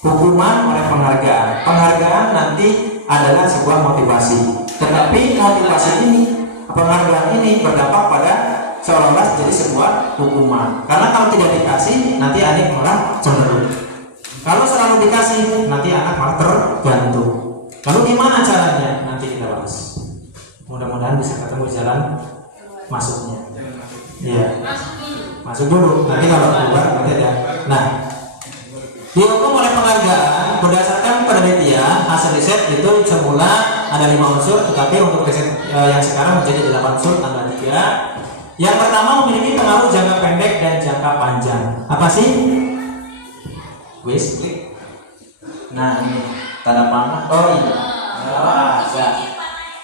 Hukuman oleh penghargaan. Penghargaan nanti adalah sebuah motivasi. Tetapi motivasi ini, penghargaan ini berdampak pada seolah-olah jadi sebuah hukuman. Karena kalau tidak dikasih, nanti anak malah cenderung. Kalau selalu dikasih, nanti anak malah tergantung. Lalu gimana caranya? Nanti kita bahas. Mudah-mudahan bisa ketemu jalan masuknya. Iya. Masuk dulu. Nanti kalau keluar nanti ada. Nah, dihukum oleh penghargaan berdasarkan penelitian hasil riset itu semula ada 5 unsur, tetapi untuk riset yang sekarang menjadi 8 unsur tanggal 3. Yang pertama memiliki pengaruh jangka pendek dan jangka panjang. Apa sih? Wis klik. Nah ini tanda panah. Oh iya. Ada.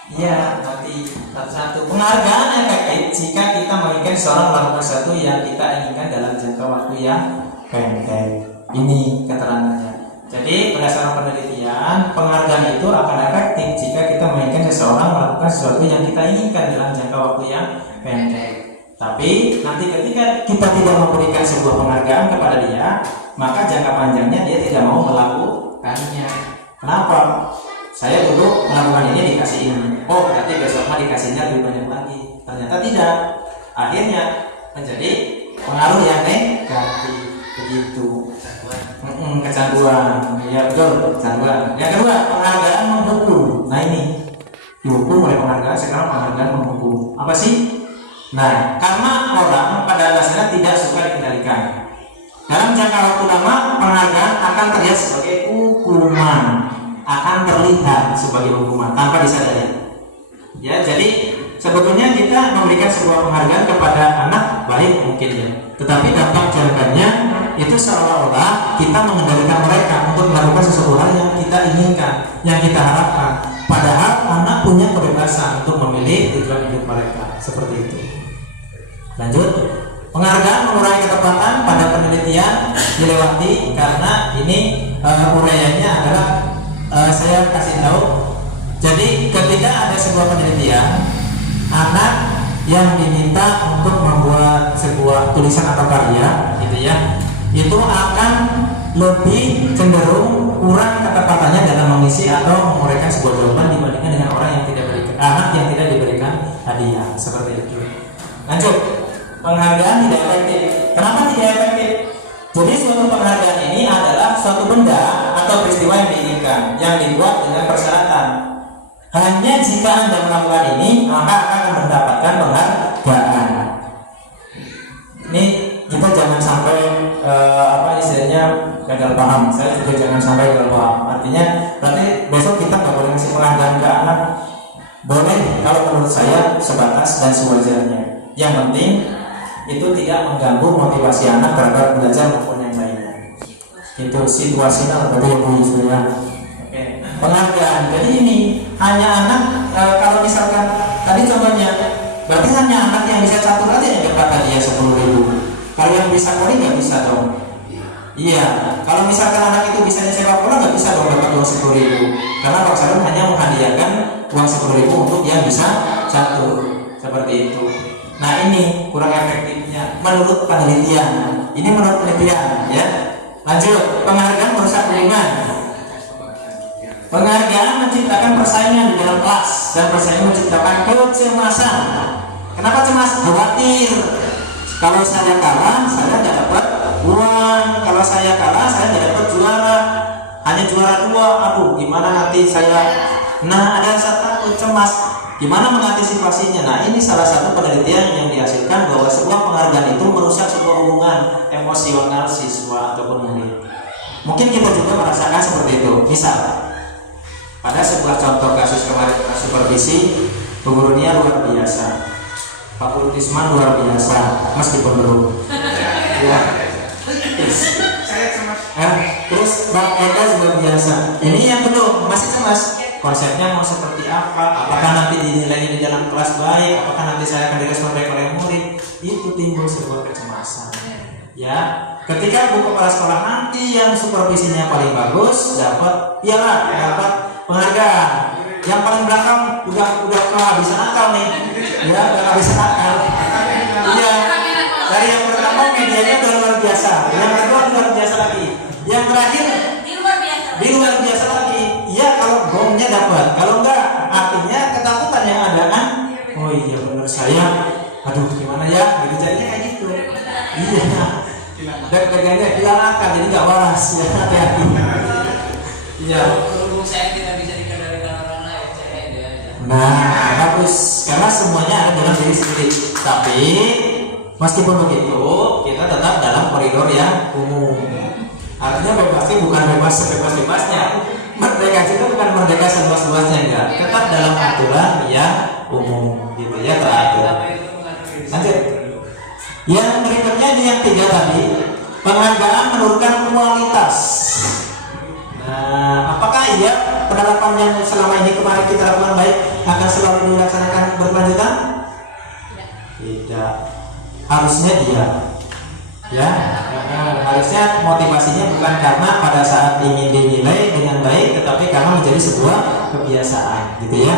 Iya nanti satu-satu. Penghargaan efektif jika kita menginginkan seorang melakukan sesuatu yang kita inginkan dalam jangka waktu yang pendek. Ini keterangannya. Jadi berdasarkan penelitian, penghargaan itu akan efektif jika kita menginginkan seseorang melakukan sesuatu yang kita inginkan dalam jangka waktu yang pendek. Tapi nanti ketika kita tidak memberikan sebuah penghargaan kepada dia, maka jangka panjangnya dia tidak mau melakukannya. Kenapa? Saya dulu melakukan ini dikasih ini. Oh berarti besoknya dikasihnya lebih banyak lagi. Ternyata tidak. Akhirnya menjadi pengaruh yang negatif. Begitu. Kecanduan. Ya betul, kecanduan. Yang kedua, penghargaan menghukum. Nah ini dihukum oleh penghargaan. Sekarang penghargaan menghukum. Apa sih? Nah, karena orang pada dasarnya tidak suka dikendalikan. Dalam jangka waktu lama, penghargaan akan terlihat sebagai hukuman, akan terlihat sebagai hukuman tanpa disadari. Ya, jadi sebetulnya kita memberikan sebuah penghargaan kepada anak baik mungkin ya, tetapi dampak jangkanya itu seolah-olah kita mengendalikan mereka untuk melakukan sesuatu hal yang kita inginkan, yang kita harapkan. Padahal anak punya kebebasan untuk memilih tujuan hidup mereka, seperti itu. Lanjut, penghargaan mengurangi ketepatan pada penelitian dilewati karena ini uraiannya adalah saya kasih tahu. Jadi ketika ada sebuah penelitian, anak yang diminta untuk membuat sebuah tulisan atau karya, gitu ya, itu akan lebih cenderung kurang ketepatannya dalam mengisi atau menguraikan sebuah jawaban dibandingkan dengan orang yang tidak berikan, anak yang tidak diberikan hadiah, seperti itu. Lanjut, penghargaan tidak efektif. Kenapa tidak efektif? Jadi suatu penghargaan ini adalah suatu benda atau peristiwa yang diinginkan, yang dibuat dengan persyaratan. Hanya jika Anda melakukan ini, maka akan mendapatkan penghargaan. Ini kita jangan sampai istilahnya gagal paham. Saya juga jangan sampai gagal paham. Artinya berarti besok kita nggak boleh ngasih penghargaan ke anak. Boleh kalau menurut saya sebatas dan sewajarnya. Yang penting itu tidak mengganggu motivasi anak terhadap belajar maupun yang lainnya. Itu situasional berarti Bu Yusya. Oke. Penghargaan. Jadi ini hanya anak kalau misalkan tadi contohnya, berarti hanya anak yang bisa catur aja yang dapat hadiah 10.000. Kalau yang bisa voli nggak bisa dong. Iya. Kalau misalkan anak itu bisa sepak bola nggak bisa dong dapat uang 10.000. Karena Pak Sarun hanya menghadiahkan uang 10.000 untuk yang bisa catur seperti itu. Nah ini kurang efektifnya menurut penelitian. Ini menurut penelitian ya. Lanjut, penghargaan merusak hubungan. Penghargaan menciptakan persaingan di dalam kelas dan persaingan menciptakan kecemasan. Kenapa cemas? Khawatir. Kalau saya kalah, saya tidak dapat uang. Kalau saya kalah, saya tidak dapat juara. Hanya juara 2. Aduh, gimana nanti saya? Nah, ada satu cemas. Gimana mengantisipasinya? Nah, ini salah satu penelitian yang dihasilkan bahwa sebuah penghargaan itu merusak sebuah hubungan emosional siswa ataupun murid. Mungkin kita juga merasakan seperti itu. Misal, pada sebuah contoh kasus kemarin supervisi, gurunya luar biasa, fakultisman luar biasa, meskipun belum. Ya. Terus Bang Eka juga biasa. Ini yang belum, masih cemas. Konsepnya mau seperti apa? Apakah nanti dinilai di dalam kelas baik? Apakah nanti saya akan direspon baik oleh murid? Itu timbul sebuah kecemasan. Ya, ketika Bu Kepala Sekolah nanti yang supervisinya paling bagus dapat piala, dapat penghargaan. Yang paling belakang udah kehabisan akal nih. Ya, udah kehabisan akal. Iya. Dari yang pertama medianya udah luar biasa, yang kedua luar biasa lagi, yang terakhir di luar biasa lagi. Iya, kalau bomnya dapat, kalau enggak artinya ketakutan yang ada kan. Oh iya benar saya. Aduh gimana ya? Gitu jadinya kayak gitu. Iya. Deg-degannya hilang akal jadi nggak waras ya, hati-hati. Iya. Berhubung saya tidak bisa dikendalikan orang lain, saya aja. Nah, bagus karena semuanya ada dalam diri sendiri. Tapi meskipun begitu, kita tetap dalam koridor yang umum. Artinya bebasnya bukan bebas sebebas-bebasnya. Merdeka itu bukan merdeka seluas-luasnya, enggak. Tetap dalam aturan yang umum, gitu ya, teratur. Lanjut. Yang berikutnya di yang 3 tadi, penghargaan menurunkan kualitas. Nah, apakah iya penerapan yang selama ini kemarin kita lakukan baik akan selalu dilaksanakan berkelanjutan? Tidak. Harusnya dia. Ya, harusnya motivasinya bukan karena pada saat ingin dinilai dengan baik, tetapi karena menjadi sebuah kebiasaan, gitu ya.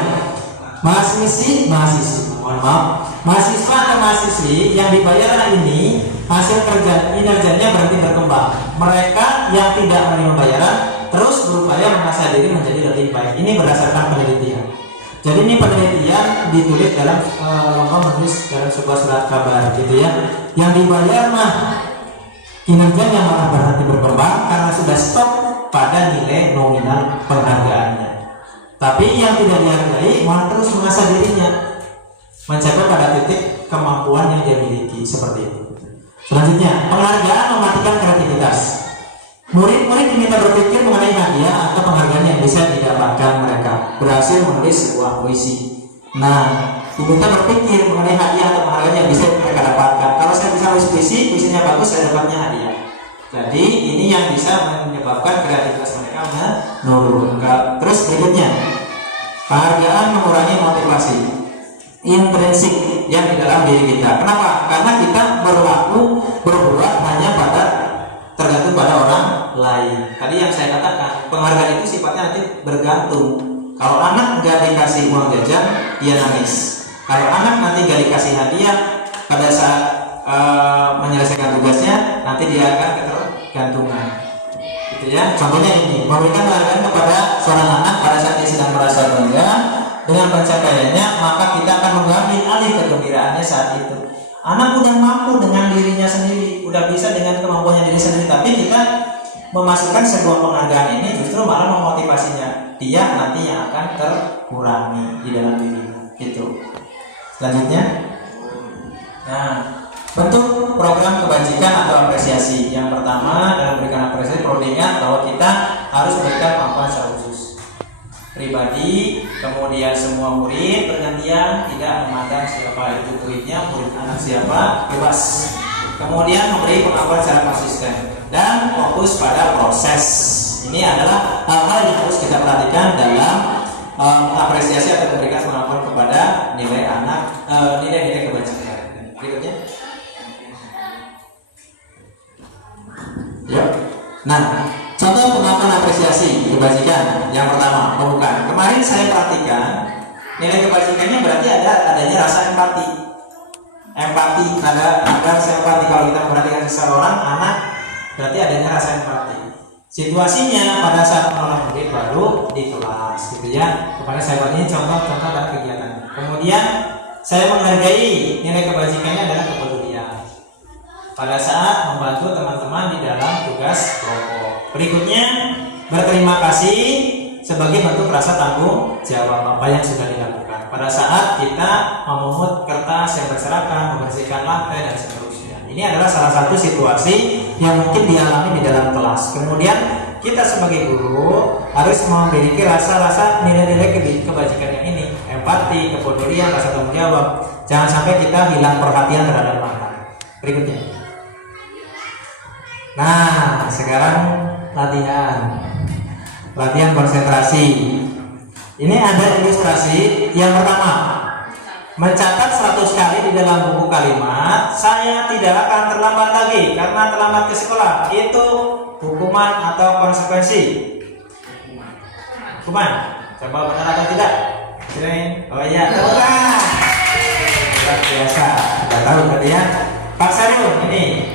Mahasiswa atau mahasiswi yang dibayar ini hasil kerja kinerjanya berhenti berkembang. Mereka yang tidak menerima bayaran terus berupaya mengasah diri menjadi lebih baik. Ini berdasarkan penelitian. Jadi ini penelitian ditulis dalam lomba menulis dalam sebuah surat kabar, gitu ya. Yang dibayar mah kinerjanya malah berhenti berkembang karena sudah stop pada nilai nominal penghargaannya. Tapi yang tidak dihargai malah terus mengasah dirinya mencapai pada titik kemampuan yang dia miliki, seperti itu. Selanjutnya, penghargaan mematikan kreativitas. Murid-murid diminta berpikir mengenai hadiah atau penghargaan yang bisa didapatkan mereka berhasil menulis sebuah puisi. Nah, diminta berpikir mengenai hadiah atau penghargaan yang bisa mereka dapatkan. Kalau saya bisa nulis puisi, puisinya bagus, saya dapatnya hadiah. Jadi ini yang bisa menyebabkan kreativitas mereka menurun. Terus berikutnya, penghargaan mengurangi motivasi intrinsik yang di dalam diri kita. Kenapa? Karena kita berbuat hanya tergantung pada orang lain. Tadi yang saya katakan, penghargaan itu sifatnya nanti bergantung. Kalau anak nggak dikasih uang jajan, dia nangis. Kalau anak nanti nggak dikasih hadiah pada saat menyelesaikan tugasnya, nanti dia akan ketergantungan. Gitu ya. Contohnya ini, memberikan penghargaan kepada seorang anak pada saat dia sedang merasa bangga dengan pencapaiannya, maka kita akan mengambil alih kegembiraannya saat itu. Anak udah mampu dengan dirinya sendiri, udah bisa dengan kemampuannya diri sendiri, tapi kita memasukkan sebuah penghargaan ini justru malah memotivasinya. Dia nanti yang akan terkurangi di dalam dirinya. Itu. Selanjutnya, nah, bentuk program kebajikan atau apresiasi. Yang pertama, dalam memberikan apresiasi perlu diingat bahwa kita harus memberikan kemampuan secara khusus. pribadi, kemudian semua murid bergantian, tidak memandang siapa itu muridnya, murid anak siapa, bebas. Kemudian memberi pengakuan secara konsisten dan fokus pada proses. Ini adalah hal-hal yang harus kita perhatikan dalam mengapresiasi atau memberikan pengakuan kepada nilai anak, nilai-nilai kebajikan. Berikutnya. Ya. Nah, contoh pengakuan apresiasi kebajikan yang pertama, pembukaan. Kemarin saya perhatikan nilai kebajikannya berarti adanya rasa empati. Ada rasa empati. Kalau kita perhatikan seseorang, anak, berarti adanya rasa empati. Situasinya pada saat menolong murid baru di kelas, gitu ya. Kepada saya ini contoh-contoh dan kegiatan. Kemudian saya menghargai nilai kebajikannya adalah kepedulian pada saat membantu teman-teman di dalam tugas kelompok. Berikutnya, berterima kasih sebagai bentuk rasa tanggung jawab apa yang sudah dilakukan pada saat kita memungut kertas yang berserakan, membersihkan lantai dan seterusnya. Ini adalah salah satu situasi yang mungkin dialami di dalam kelas. Kemudian kita sebagai guru harus memiliki rasa-rasa nilai-nilai kebajikan yang ini, empati, kepedulian, rasa tanggung jawab. Jangan sampai kita hilang perhatian terhadap anak. Berikutnya. Nah, sekarang latihan konsentrasi. Ini ada ilustrasi. Yang pertama, mencatat 100 kali di dalam buku kalimat, saya tidak akan terlambat lagi karena terlambat ke sekolah. Itu hukuman atau konsekuensi? Hukuman. Coba benar atau tidak? Oh iya, bukan. Luar biasa. Sudah tahu tadi ya. Pak Sariun, ini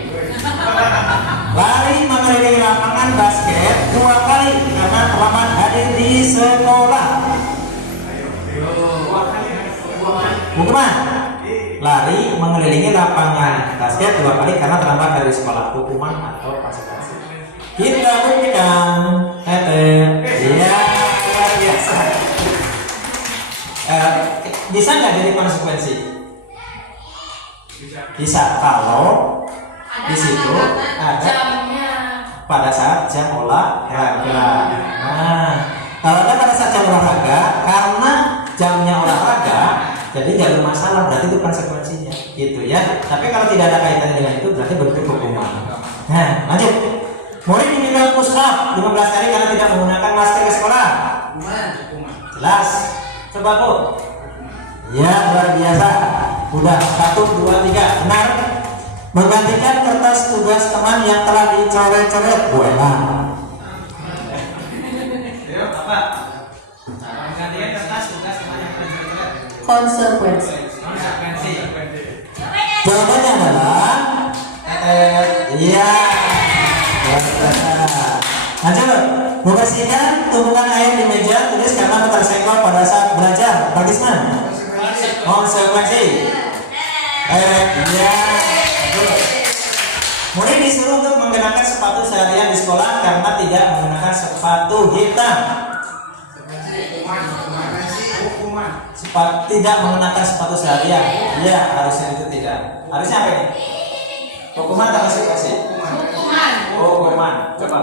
lari mengelilingi lapangan basket 2 kali karena terlambat hadir di sekolah. Hukuman. Lari mengelilingi lapangan basket 2 kali karena terlambat dari sekolah. Hukuman atau konsekuensi? Kita buktikan. Iya, luar biasa. Bisa nggak jadi konsekuensi? Bisa kalau di situ ada jamnya pada saat jam olahraga. Nah, kalau ada pada saat jam olahraga, karena jamnya olahraga, jadi jalur masalah, berarti itu konsekuensinya, gitu ya. Tapi kalau tidak ada kaitannya dengan itu, berarti bentuk hukuman. Nah, lanjut. Murid diminta push up 15 kali karena tidak menggunakan masker ke sekolah. Jelas. Coba Bu. Ya, luar biasa. Udah 1, 2, 3. Benar. Menggantikan kertas tugas teman yang telah dicoret-coret. Bu Ella. Apa? Menggantikan kertas tugas teman yang telah dicoret. Konsekuensi. Jawabannya adalah iya. Lanjut. Membersihkan tumpukan air di meja tulis karena tersenggol pada saat belajar. Praktisman. Konsekuensi. Iya. Murid disuruh untuk menggunakan sepatu seharian di sekolah karena tidak menggunakan sepatu hitam. Tidak mengenakan sepatu seharian. Iya, harusnya itu tidak. Harusnya apa ini? Hukuman atau konsekuensi? Hukuman. Coba.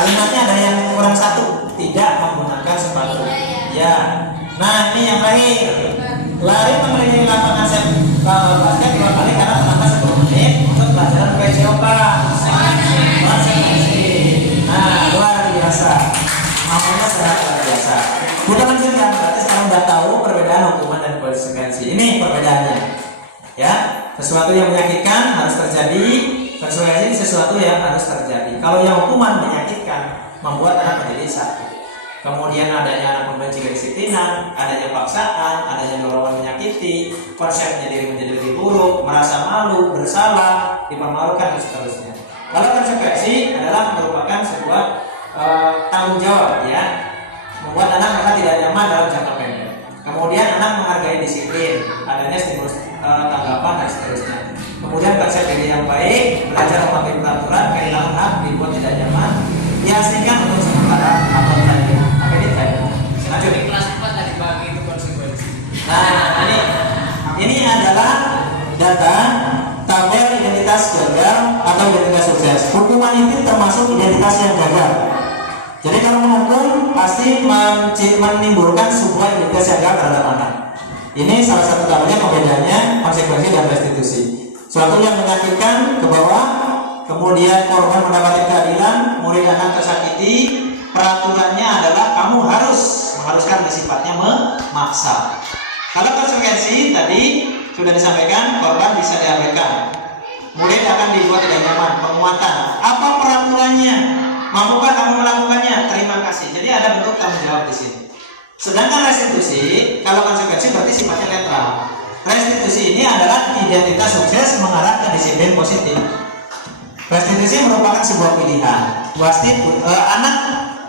Kalimatnya ada yang kurang satu. Tidak menggunakan sepatu. Ya. Nah, ini yang terakhir. Lari mengelilingi lapangan basket 2 kali karena terlambat 10 menit untuk pelajaran PCOK. Konsekuensi. Nah, luar biasa. Namanya sangat luar biasa. Kita lanjutkan. Berarti sekarang sudah tahu perbedaan hukuman dan konsekuensi. Ini perbedaannya. Ya, sesuatu yang menyakitkan harus terjadi. Konsekuensi sesuatu yang harus terjadi. Kalau yang hukuman menyakitkan, membuat anak menjadi sakit. Kemudian adanya anak membenci kedisiplinan, adanya paksaan, adanya dorongan menyakiti, konsepnya diri menjadi lebih buruk, merasa malu, bersalah, dipermalukan dan seterusnya. Lalu konsekuensi adalah merupakan sebuah tanggung jawab, ya, membuat anak merasa tidak nyaman dalam jangka pendek. Kemudian anak menghargai disiplin, adanya stimulus tanggapan dan seterusnya. Kemudian konsep diri yang baik, belajar mematuhi peraturan, kehilangan hak, dibuat tidak nyaman, diasingkan untuk sementara atau tadi. Apa ini tadi? Lanjut. Kelas 4 tadi bagi itu konsekuensi. Nah, ini adalah data tabel identitas gagal atau identitas sukses. Hukuman itu termasuk identitas yang gagal. Jadi kalau menghukum pasti menimbulkan sebuah implikasi agama terhadap anak. Ini salah satu caranya pembedanya konsekuensi dan restitusi. Suatu yang menyakitkan ke bawah, kemudian korban mendapatkan keadilan, murid anak tersakiti, peraturannya adalah kamu mengharuskan sifatnya memaksa. Kalau konsekuensi tadi sudah disampaikan, korban bisa diabaikan, murid akan dibuat tidak nyaman, penguatan. Apa peraturannya? Mampukah kamu melakukannya? Terima kasih. Jadi ada bentuk tanggung jawab di sini. Sedangkan restitusi, kalau konsekuensi berarti sifatnya netral. Restitusi ini adalah identitas sukses mengarah ke disiplin positif. Restitusi merupakan sebuah pilihan. Pasti anak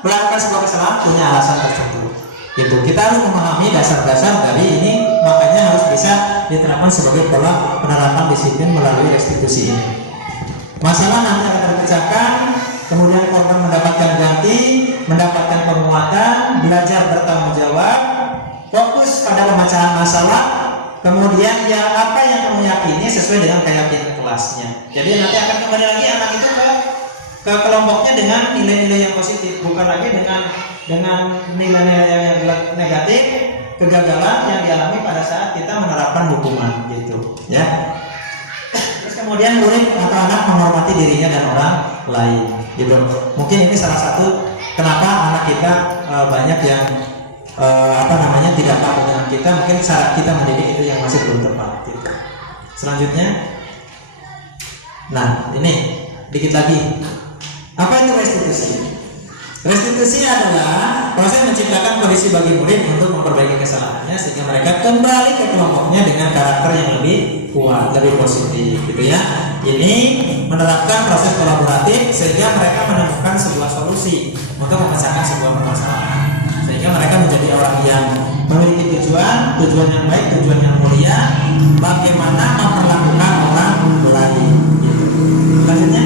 melakukan sebuah kesalahan punya alasan tertentu. Itu kita harus memahami dasar-dasar dari ini, makanya harus bisa diterapkan sebagai pola penerapan disiplin melalui restitusi ini. Masalah nanti akan terpecahkan, kemudian korban mendapatkan ganti, mendapatkan penguatan, belajar bertanggung jawab, fokus pada pemecahan masalah, kemudian yang apa yang kamu yakini sesuai dengan keyakinan kelasnya. Jadi nanti akan kembali lagi anak itu ke kelompoknya dengan nilai-nilai yang positif, bukan lagi dengan nilai-nilai yang negatif, kegagalan yang dialami pada saat kita menerapkan hukuman gitu, ya. Terus kemudian murid atau anak menghormati dirinya dan orang lain, gitu. Mungkin ini salah satu kenapa anak kita banyak yang tidak takut dengan kita, mungkin cara kita mendidik itu yang masih belum tepat. Gitu. Selanjutnya, nah ini dikit lagi. Apa itu restitusi? Restitusi adalah proses menciptakan kondisi bagi murid untuk memperbaiki kesalahannya sehingga mereka kembali ke kelompoknya dengan karakter yang lebih kuat, lebih positif, gitu ya. Ini menerapkan proses kolaboratif sehingga mereka menemukan sebuah solusi untuk memecahkan sebuah permasalahan, sehingga mereka menjadi orang yang memiliki tujuan yang baik, tujuan yang mulia, bagaimana memperlakukan orang lain. Gitu. Selanjutnya.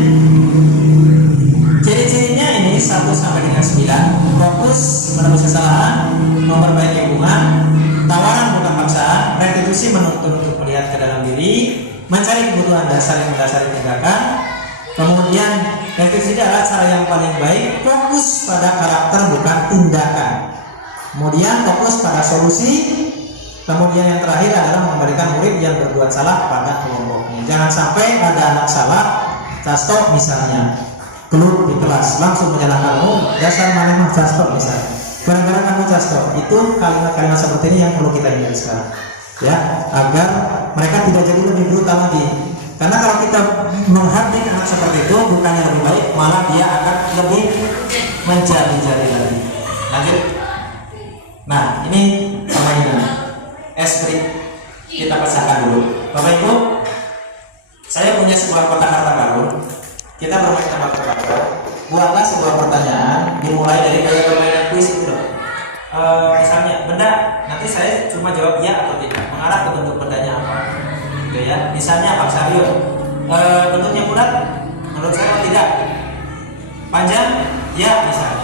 Ciri-cirinya ini 1 sampai dengan 9. Fokus menebus kesalahan, memperbaiki hubungan, tawaran bukan paksaan, restitusi menuntut untuk melihat ke dalam diri, mencari kebutuhan dasar yang mendasari tindakan. Kemudian restitusi adalah cara yang paling baik, fokus pada karakter bukan tindakan. Kemudian fokus pada solusi. Kemudian yang terakhir adalah mengembalikan murid yang berbuat salah pada kelompoknya. Jangan sampai ada anak salah, casto misalnya, keluar di kelas langsung menyalahkanmu, dasar mana mah casto misalnya, gara-gara kamu casto. Itu kalimat-kalimat seperti ini yang perlu kita hindari sekarang, ya, agar mereka tidak jadi lebih brutal lagi. Karena kalau kita menghardik anak seperti itu, bukannya lebih baik, malah dia akan lebih menjadi lagi. Lanjut. Nah, ini permainan esprit kita pecahkan dulu. Bapak Ibu, saya punya sebuah kotak harta karun. Kita bermain tebak-tebakan. Buatlah sebuah pertanyaan dimulai dari kayak permainan kuis itu loh. Misalnya benda, nanti saya cuma jawab iya atau tidak, mengarah ke bentuk bendanya apa, gitu ya. Misalnya Pak Saryo, bentuknya bulat, menurut saya tidak. Panjang, ya misalnya,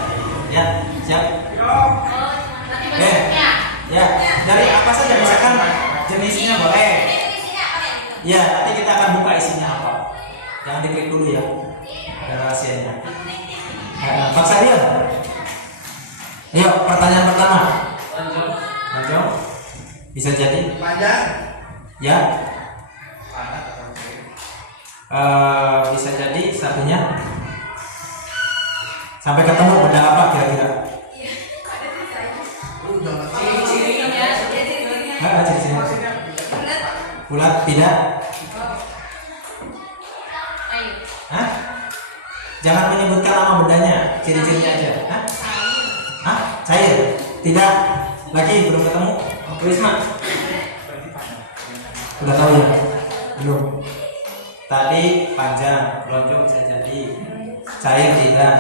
ya siap. Oke, ya dari apa saja, misalkan jenisnya boleh. Ya, nanti kita akan buka isinya apa. Jangan diklik dulu ya, ada rahasianya. Pak Saryo, yuk pertanyaan pertama. Panjang, bisa jadi. Panjang. Ya. Bisa jadi satunya. Sampai ketemu benda apa kira-kira? Ciri-cirinya. Bulat tidak? Hah? Jangan menyebutkan nama bendanya, ciri-cirinya aja. Hah? Cair? Tidak? Lagi belum ketemu? Wisma? Udah tahu ya? Belum. Tadi panjang, lonjong bisa jadi. Cair tidak?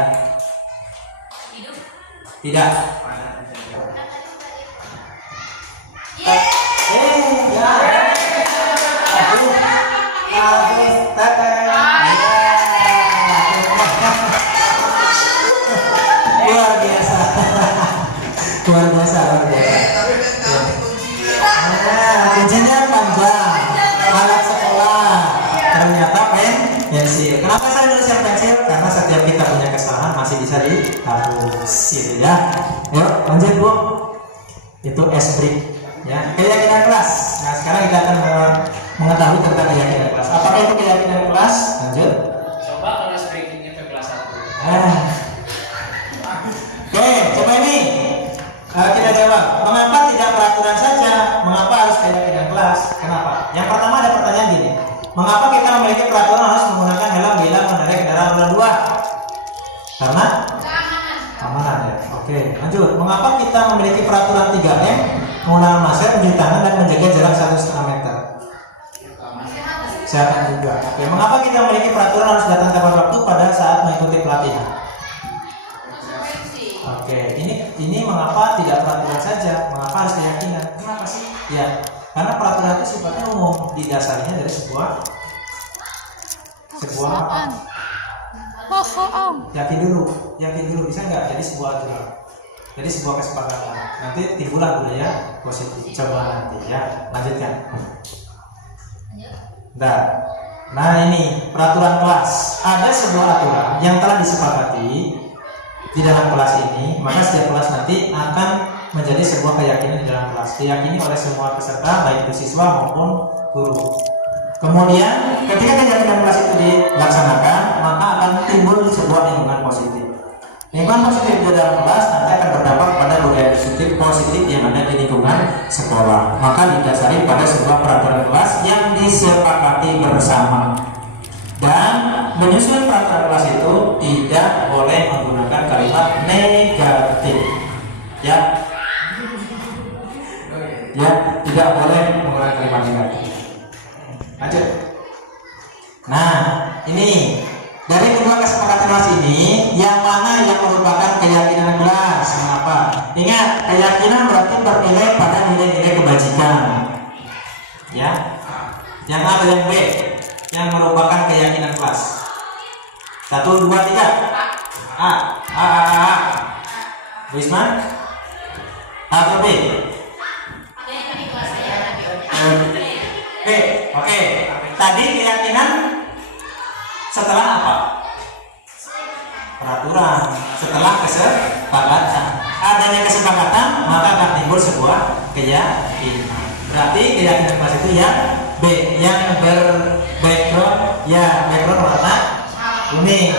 Tidak. Ya. Luar biasa. Kuncinya panjang, alat sekolah. Ternyata pensil. Kenapa saya nulis yang pensil? Karena setiap kita punya kesalahan masih bisa bisa dihapus gitu ya. Yuk lanjut Bu. Itu S-break ya, keyakinan kelas. Nah sekarang kita akan mengetahui tentang keyakinan kelas. Apakah itu keyakinan kelas? Lanjut. Coba kelas breakingnya ke kelas 1. Oke, coba ini kita jawab. Mengapa tidak peraturan saja? Mengapa harus keyakinan kelas? Kenapa? Yang pertama ada pertanyaan gini. Mengapa kita memiliki peraturan harus menggunakan helm bila mengendarai kendaraan roda 2? Karena keamanan ya. Oke, lanjut. Mengapa kita memiliki peraturan 3M menggunakan masker, mencuci tangan dan menjaga jarak 1,5 meter? Kesehatan juga. Oke, mengapa kita memiliki peraturan harus datang tepat waktu pada saat mengikuti pelatihan? Oke, ini mengapa tidak peraturan saja? Mengapa harus keyakinan? Kenapa sih? Ya, karena peraturan itu sifatnya umum, didasarinya dari sebuah apa? Yakin dulu bisa nggak? Jadi sebuah aturan, jadi sebuah kesepakatan. Nanti timbullah budaya positif. Coba nanti ya, lanjutkan. Nah ini peraturan kelas. Ada sebuah aturan yang telah disepakati di dalam kelas ini, maka setiap kelas nanti akan menjadi sebuah keyakinan di dalam kelas, diyakini oleh semua peserta baik itu siswa maupun guru. Kemudian ketika keyakinan kelas itu dilaksanakan, maka akan timbul sebuah lingkungan positif. Lingkungan positif di dalam kelas nanti akan berdampak pada budaya positif yang ada di lingkungan sekolah. Maka didasari pada sebuah peraturan kelas yang disepakati bersama. Dan menyusun peraturan kelas itu tidak boleh menggunakan kalimat negatif. Ya, tidak boleh menggunakan kalimat negatif. Lanjut. Nah, ini dari kedua kesepakatan kelas ini, yang mana yang merupakan keyakinan kelas? Mengapa? Ingat, keyakinan berarti bernilai pada nilai-nilai kebajikan. Ya, yang A dan yang B, yang merupakan keyakinan kelas. 1, 2, 3. A. Wisman? A atau B? B. Oke. Tadi keyakinan setelah apa? Peraturan. Setelah kesepakatan. Adanya kesepakatan, maka akan timbul sebuah keyakinan. Berarti keyakinan kelas itu yang B, yang berbackground warna kuning.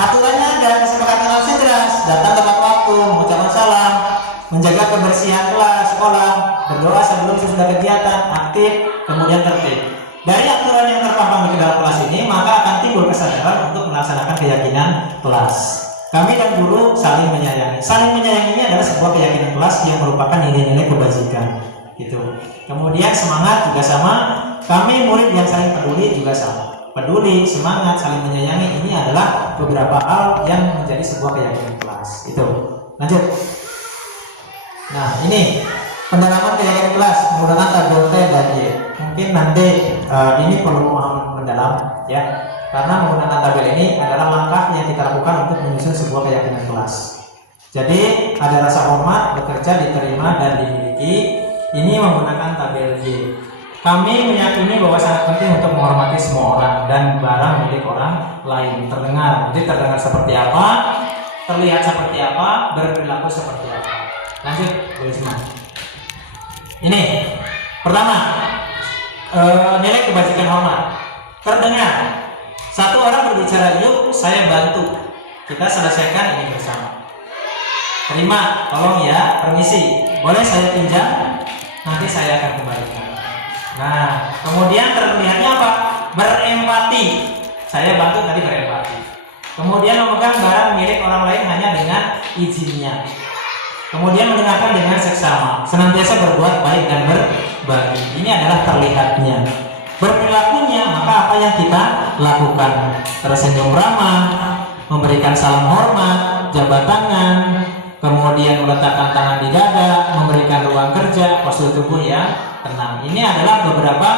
Aturannya ada, kesepakatan kelasnya jelas. Datang tepat waktu, mengucapkan salam, menjaga kebersihan kelas, sekolah, berdoa sebelum sesudah kegiatan, aktif, kemudian tertib. Dari aturan yang terpampang di dalam kelas ini, maka akan timbul kesadaran untuk melaksanakan keyakinan kelas. Kami dan guru saling menyayangi. Saling menyayangi ini adalah sebuah keyakinan kelas yang merupakan nilai-nilai kebajikan. Gitu. Kemudian semangat juga sama. Kami murid yang saling peduli juga sama. Peduli, semangat, saling menyayangi ini adalah beberapa hal yang menjadi sebuah keyakinan kelas. Itu. Lanjut. Nah, ini pendalaman keyakinan kelas menggunakan tabel T dan Y. Mungkin nanti ini perlu pemahaman mendalam ya. Karena menggunakan tabel ini adalah langkah yang kita lakukan untuk menyusun sebuah keyakinan kelas. Jadi ada rasa hormat, bekerja, diterima dan dimiliki. Ini menggunakan tabel Y. Kami meyakini bahwa sangat penting untuk menghormati semua orang dan barang milik orang lain. Jadi terdengar seperti apa, terlihat seperti apa, berperilaku seperti apa. Lanjut, Bu Isma. Ini pertama, nilai kebajikan hormat. Terdengar satu orang berbicara, yuk saya bantu, kita selesaikan ini bersama. Terima, tolong ya, permisi, boleh saya pinjam, nanti saya akan kembalikan. Nah, kemudian terlihatnya apa? Berempati. Saya bantu tadi berempati. Kemudian memegang barang milik orang lain hanya dengan izinnya. Kemudian mendengarkan dengan seksama. Senantiasa berbuat baik dan berbagi. Ini adalah terlihatnya. Berperilakunya, maka apa yang kita lakukan? Tersenyum ramah, memberikan salam hormat, jabat tangan, kemudian meletakkan tangan di dada, memberikan ruang kerja, postur tubuh yang tenang. Ini adalah beberapa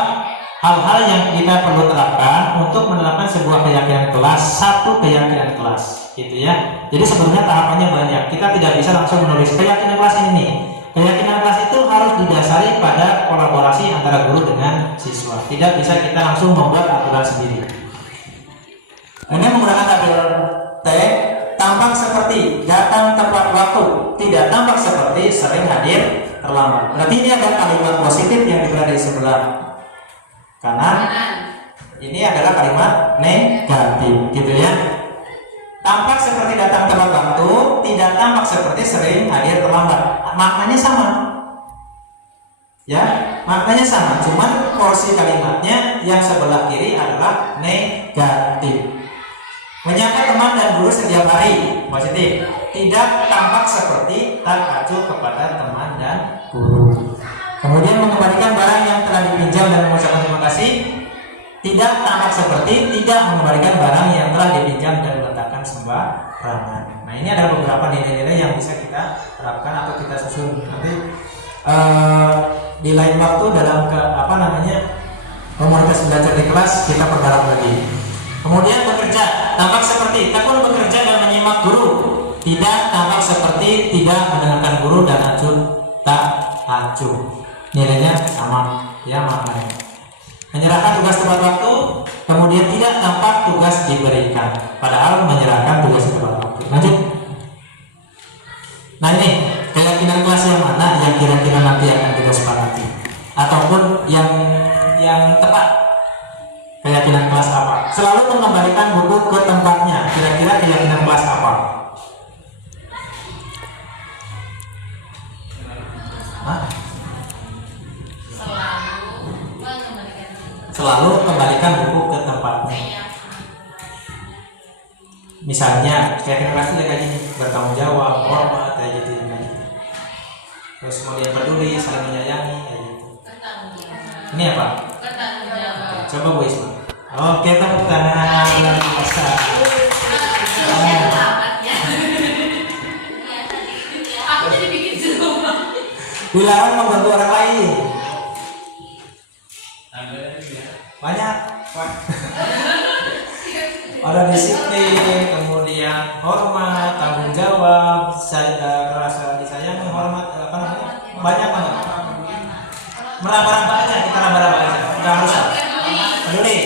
hal-hal yang kita perlu terapkan untuk menerapkan sebuah keyakinan kelas, satu keyakinan kelas, gitu ya. Jadi sebenarnya tahapannya banyak. Kita tidak bisa langsung menulis keyakinan kelas ini. Keyakinan kelas itu harus didasari pada kolaborasi antara guru dengan siswa. Tidak bisa kita langsung membuat aturan sendiri. Ini menggunakan tabel T, tampak seperti seperti, datang tepat waktu, tidak tampak seperti, sering hadir terlambat. Berarti ini ada kalimat positif yang berada di sebelah kanan. Ini adalah kalimat negatif, gitu ya. Tampak seperti datang tepat waktu, tidak tampak seperti sering hadir terlambat. Maknanya sama. Ya, maknanya sama, cuman porsi kalimatnya yang sebelah kiri adalah negatif. Menyapa teman dan guru setiap hari, positif. Tidak tampak seperti tak acuh kepada teman dan guru. Kemudian mengembalikan barang yang telah dipinjam dan mengucapkan terima kasih. Tidak tampak seperti tidak mengembalikan barang yang telah dipinjam dan meletakkan sembarangan. Nah, ini ada beberapa nilai-nilai yang bisa kita terapkan atau kita susun nanti di lain waktu dalam komunitas belajar di kelas kita perdalam lagi. Kemudian bekerja, tampak seperti tekun bekerja dan menyimak guru. Tidak tampak seperti tidak mendengarkan guru dan acuh tak acuh. Nilainya sama, ya maknanya. Menyerahkan tugas tepat waktu, kemudian tidak tampak tugas diberikan, padahal menyerahkan tugas tepat waktu. Lanjut. Nah ini keyakinan kelas yang mana yang kira-kira nanti akan kita sepakati, ataupun yang tepat. Keyakinan kelas apa? Selalu mengembalikan buku ke tempatnya. Kira-kira keyakinan kelas apa? Hah? Selalu kembalikan buku ke tempatnya. Misalnya keyakinan kelas itu kayak gini, bertanggung jawab, hormat, kayak gitu. Terus kemudian peduli, saling menyayangi, kayak gitu. Ini apa? Coba Bu Isma. Oke, tepuk tangan luar biasa. Dilarang membantu orang lain. Banyak. Ada disiplin, kemudian hormat, tanggung jawab, rasa disayangi, hormat, banyak banget. Meraba-raba aja, kita raba-raba aja. Enggak harus. Peduli.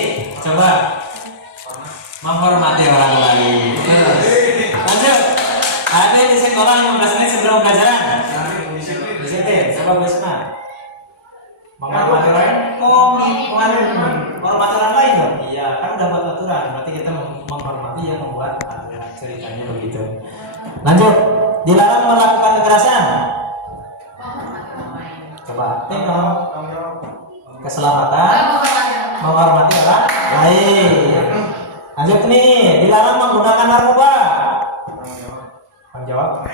Coba menghormati orang lain. Lanjut. Ada di sekolah 15 menit sebelum pelajaran. Disiplin. Coba Bu Isma. Menghormati orang lain. Menghormati orang lain dong. Iya, kan udah buat aturan. Berarti kita menghormati yang membuat aturan. Ceritanya begitu. Lanjut. Dilarang melakukan kekerasan. Coba. Tengok. Keselamatan. Menghormati orang lain. Lanjut nih, dilarang menggunakan narkoba. Tanggung jawab.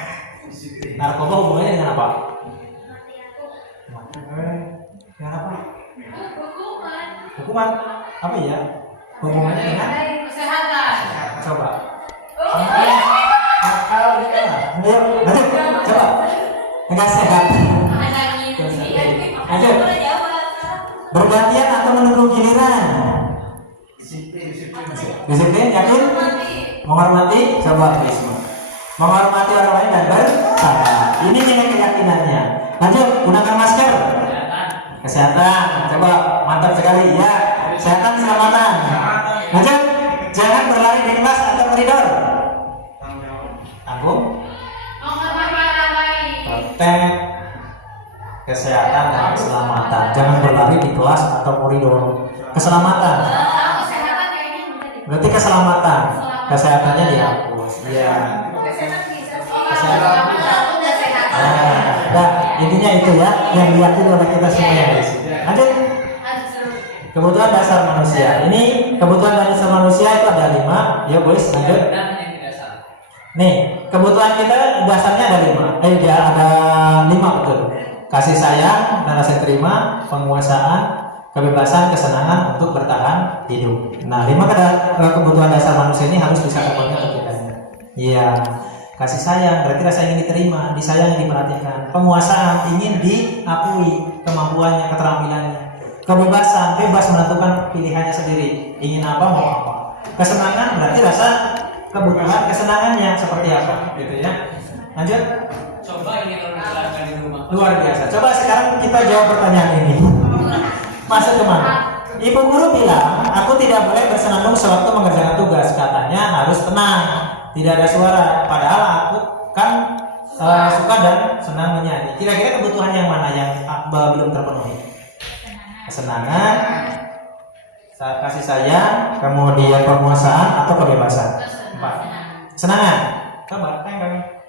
Narkoba hubungannya dengan apa? Dengan apa? Hukuman. Apa ya? Hubungannya dengan kesehatan. Coba. Ayo, lanjut. Coba. Enggak sehat. Lanjut. Bergantian atau menunggu giliran. Disiplin, yakin? Menghormati, coba Bisma. Menghormati orang lain dan bersahabat. Ini nilai keyakinannya. Lanjut, gunakan masker. Kesehatan, coba mantap sekali ya. Kesehatan, keselamatan. Lanjut, jangan berlari di kelas atau koridor. Tanggung. Praktek. Kesehatan dan keselamatan. Jangan berlari di kelas atau koridor. Keselamatan. Berarti keselamatan. Kesehatannya dihapus. Iya. Kesehatan. Nah, intinya itu ya yang diyakini oleh kita semua ya guys. Lanjut. Kebutuhan dasar manusia. Ini kebutuhan dasar manusia itu ada 5. Ya boys, lanjut. Nih, kebutuhan kita dasarnya ada 5. Dia ada 5 betul. Kasih sayang dan rasa terima, penguasaan, kebebasan, kesenangan untuk bertahan hidup. Nah, 5 kebutuhan dasar manusia ini harus bisa terpenuhi oleh kita. Iya, kasih sayang berarti rasa ingin diterima, disayangi, diperhatikan. Penguasaan ingin diakui kemampuannya, keterampilannya. Kebebasan, bebas menentukan pilihannya sendiri, ingin apa mau apa. Kesenangan berarti rasa kebutuhan kesenangannya seperti apa, gitu ya. Lanjut. Coba ini kalau dijelaskan di rumah. Luar biasa. Coba sekarang kita jawab pertanyaan ini. Masuk kemana? Ibu guru bilang, aku tidak boleh bersenandung sewaktu mengerjakan tugas. Katanya harus tenang. tidak ada suara. Padahal aku kan suka dan senang menyanyi. Kira-kira kebutuhan yang mana yang belum terpenuhi? Kesenangan, kasih sayang, kemudian penguasaan atau kebebasan? 4. Kesenangan. Coba tengok.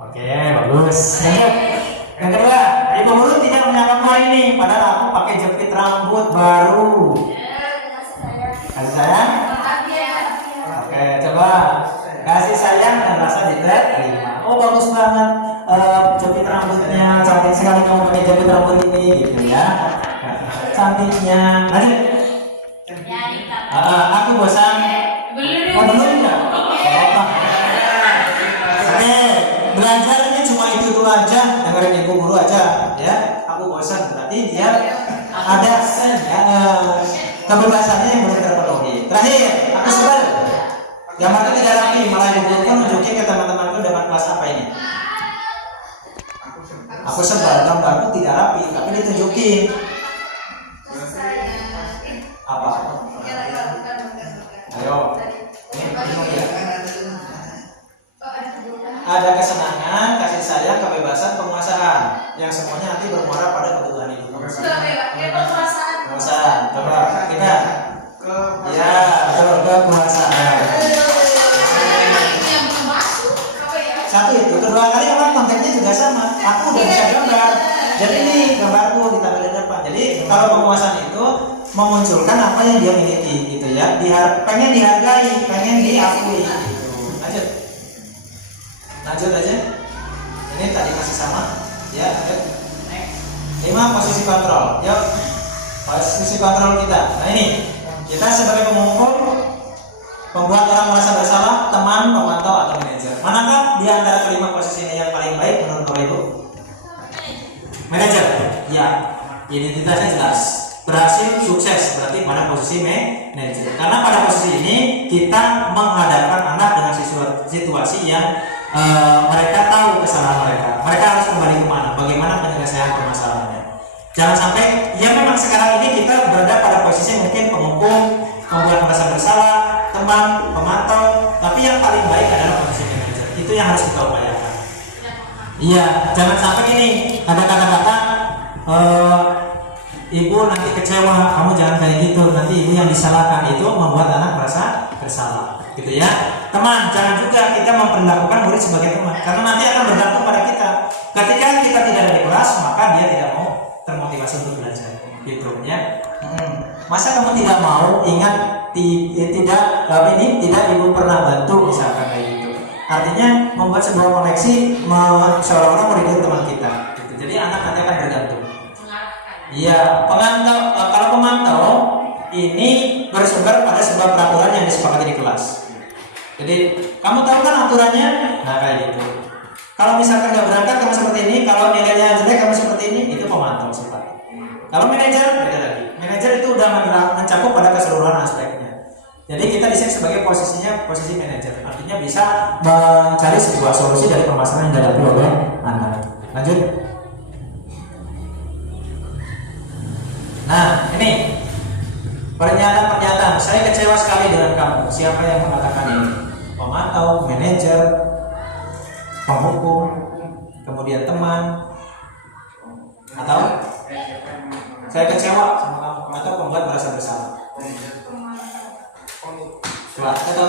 Oke, bagus. Yang kedua, ibu guru tidak menyangka hari ini, padahal aku pakai jepit rambut baru. Kasih sayang? Oke, coba kasih sayang dan rasa diterima. Oh, bagus banget. Jepit rambutnya cantik sekali, kamu pakai jepit rambut ini, gitu ya. Cantiknya. Lanjut. Aku bosan. Oh, belum ya? Oke, belajarnya cuma itu dulu aja, dengerin ibu guru aja, ya. Aku bosan, berarti dia ada kebebasannya yang belum terpenuhi. Terakhir, aku sebel. Gambarnya tidak rapi, malah ibu guru kan nunjukin ke teman-temanku dengan kelas apa ini. Aku sebel, gambarku tidak rapi, tapi ditunjukin. Apa? Ayo. Ada kesenangan, kasih sayang, kebebasan, penguasaan, yang semuanya nanti bermuara pada kebutuhan ibu. Penguasaan. Coba kita. Ya, betul, kekuasaan. Satu itu, kedua kali orang kontennya juga sama. Aku udah bisa gambar. Jadi ini gambarku ditampilkan di depan. Jadi kalau penguasaan itu memunculkan apa yang dia miliki, gitu ya. Pengen dihargai, pengen diakui. Gitu. Lanjut aja. Ini tadi masih sama. Ya, lanjut. 5 posisi kontrol. Yuk. Posisi kontrol kita. Nah ini, kita sebagai pengumpul, pembuat orang merasa bersalah, teman, pemantau atau manajer. Manakah di antara kelima posisi ini yang paling baik menurut Bapak Ibu? Manajer. Ya. Identitasnya jelas. Berhasil, sukses, berarti pada posisi manajer. Karena pada posisi ini kita menghadapkan anak dengan situasi yang mereka tahu kesalahan mereka. Mereka harus kembali kemana? Bagaimana penyelesaian permasalahannya? Jangan sampai, ya memang sekarang ini kita berada pada posisi mungkin pengumpul, membuat merasa bersalah, teman, pemantau, tapi yang paling baik adalah posisi manajer. Itu yang harus kita upayakan. Iya, jangan sampai ini ada kata-kata ibu nanti kecewa, kamu jangan kayak gitu, nanti ibu yang disalahkan. Itu membuat anak merasa bersalah, gitu ya. Teman, jangan juga kita memperlakukan murid sebagai teman, karena nanti akan bergantung pada kita. Ketika kita tidak ada di kelas, maka dia tidak mau termotivasi untuk belajar, gitu ya. Masa kamu tidak mau ingat tidak ibu pernah bantu, misalkan kayak gitu. Artinya membuat sebuah koneksi seolah-olah murid itu teman kita, gitu. Jadi anak nanti akan bergantung. Iya, kalau pemantau ini bersumber pada sebuah peraturan yang disepakati di kelas. Jadi kamu tahu kan aturannya? Nah kayak gitu. Kalau misalkan nggak berangkat kamu seperti ini, kalau nilainya jelek kamu seperti ini, itu pemantau sifat. Kalau manajer beda lagi. Manajer itu udah mencakup pada keseluruhan aspeknya. Jadi kita di sini sebagai posisinya posisi manajer, artinya bisa mencari sebuah solusi dari permasalahan yang dihadapi oleh anak. Lanjut. Nah ini pernyataan. Saya kecewa sekali dengan kamu. Siapa yang mengatakan ini? Pemantau, manajer, penghukum, kemudian teman, atau saya kecewa sama kamu atau pembuat merasa bersalah. Atau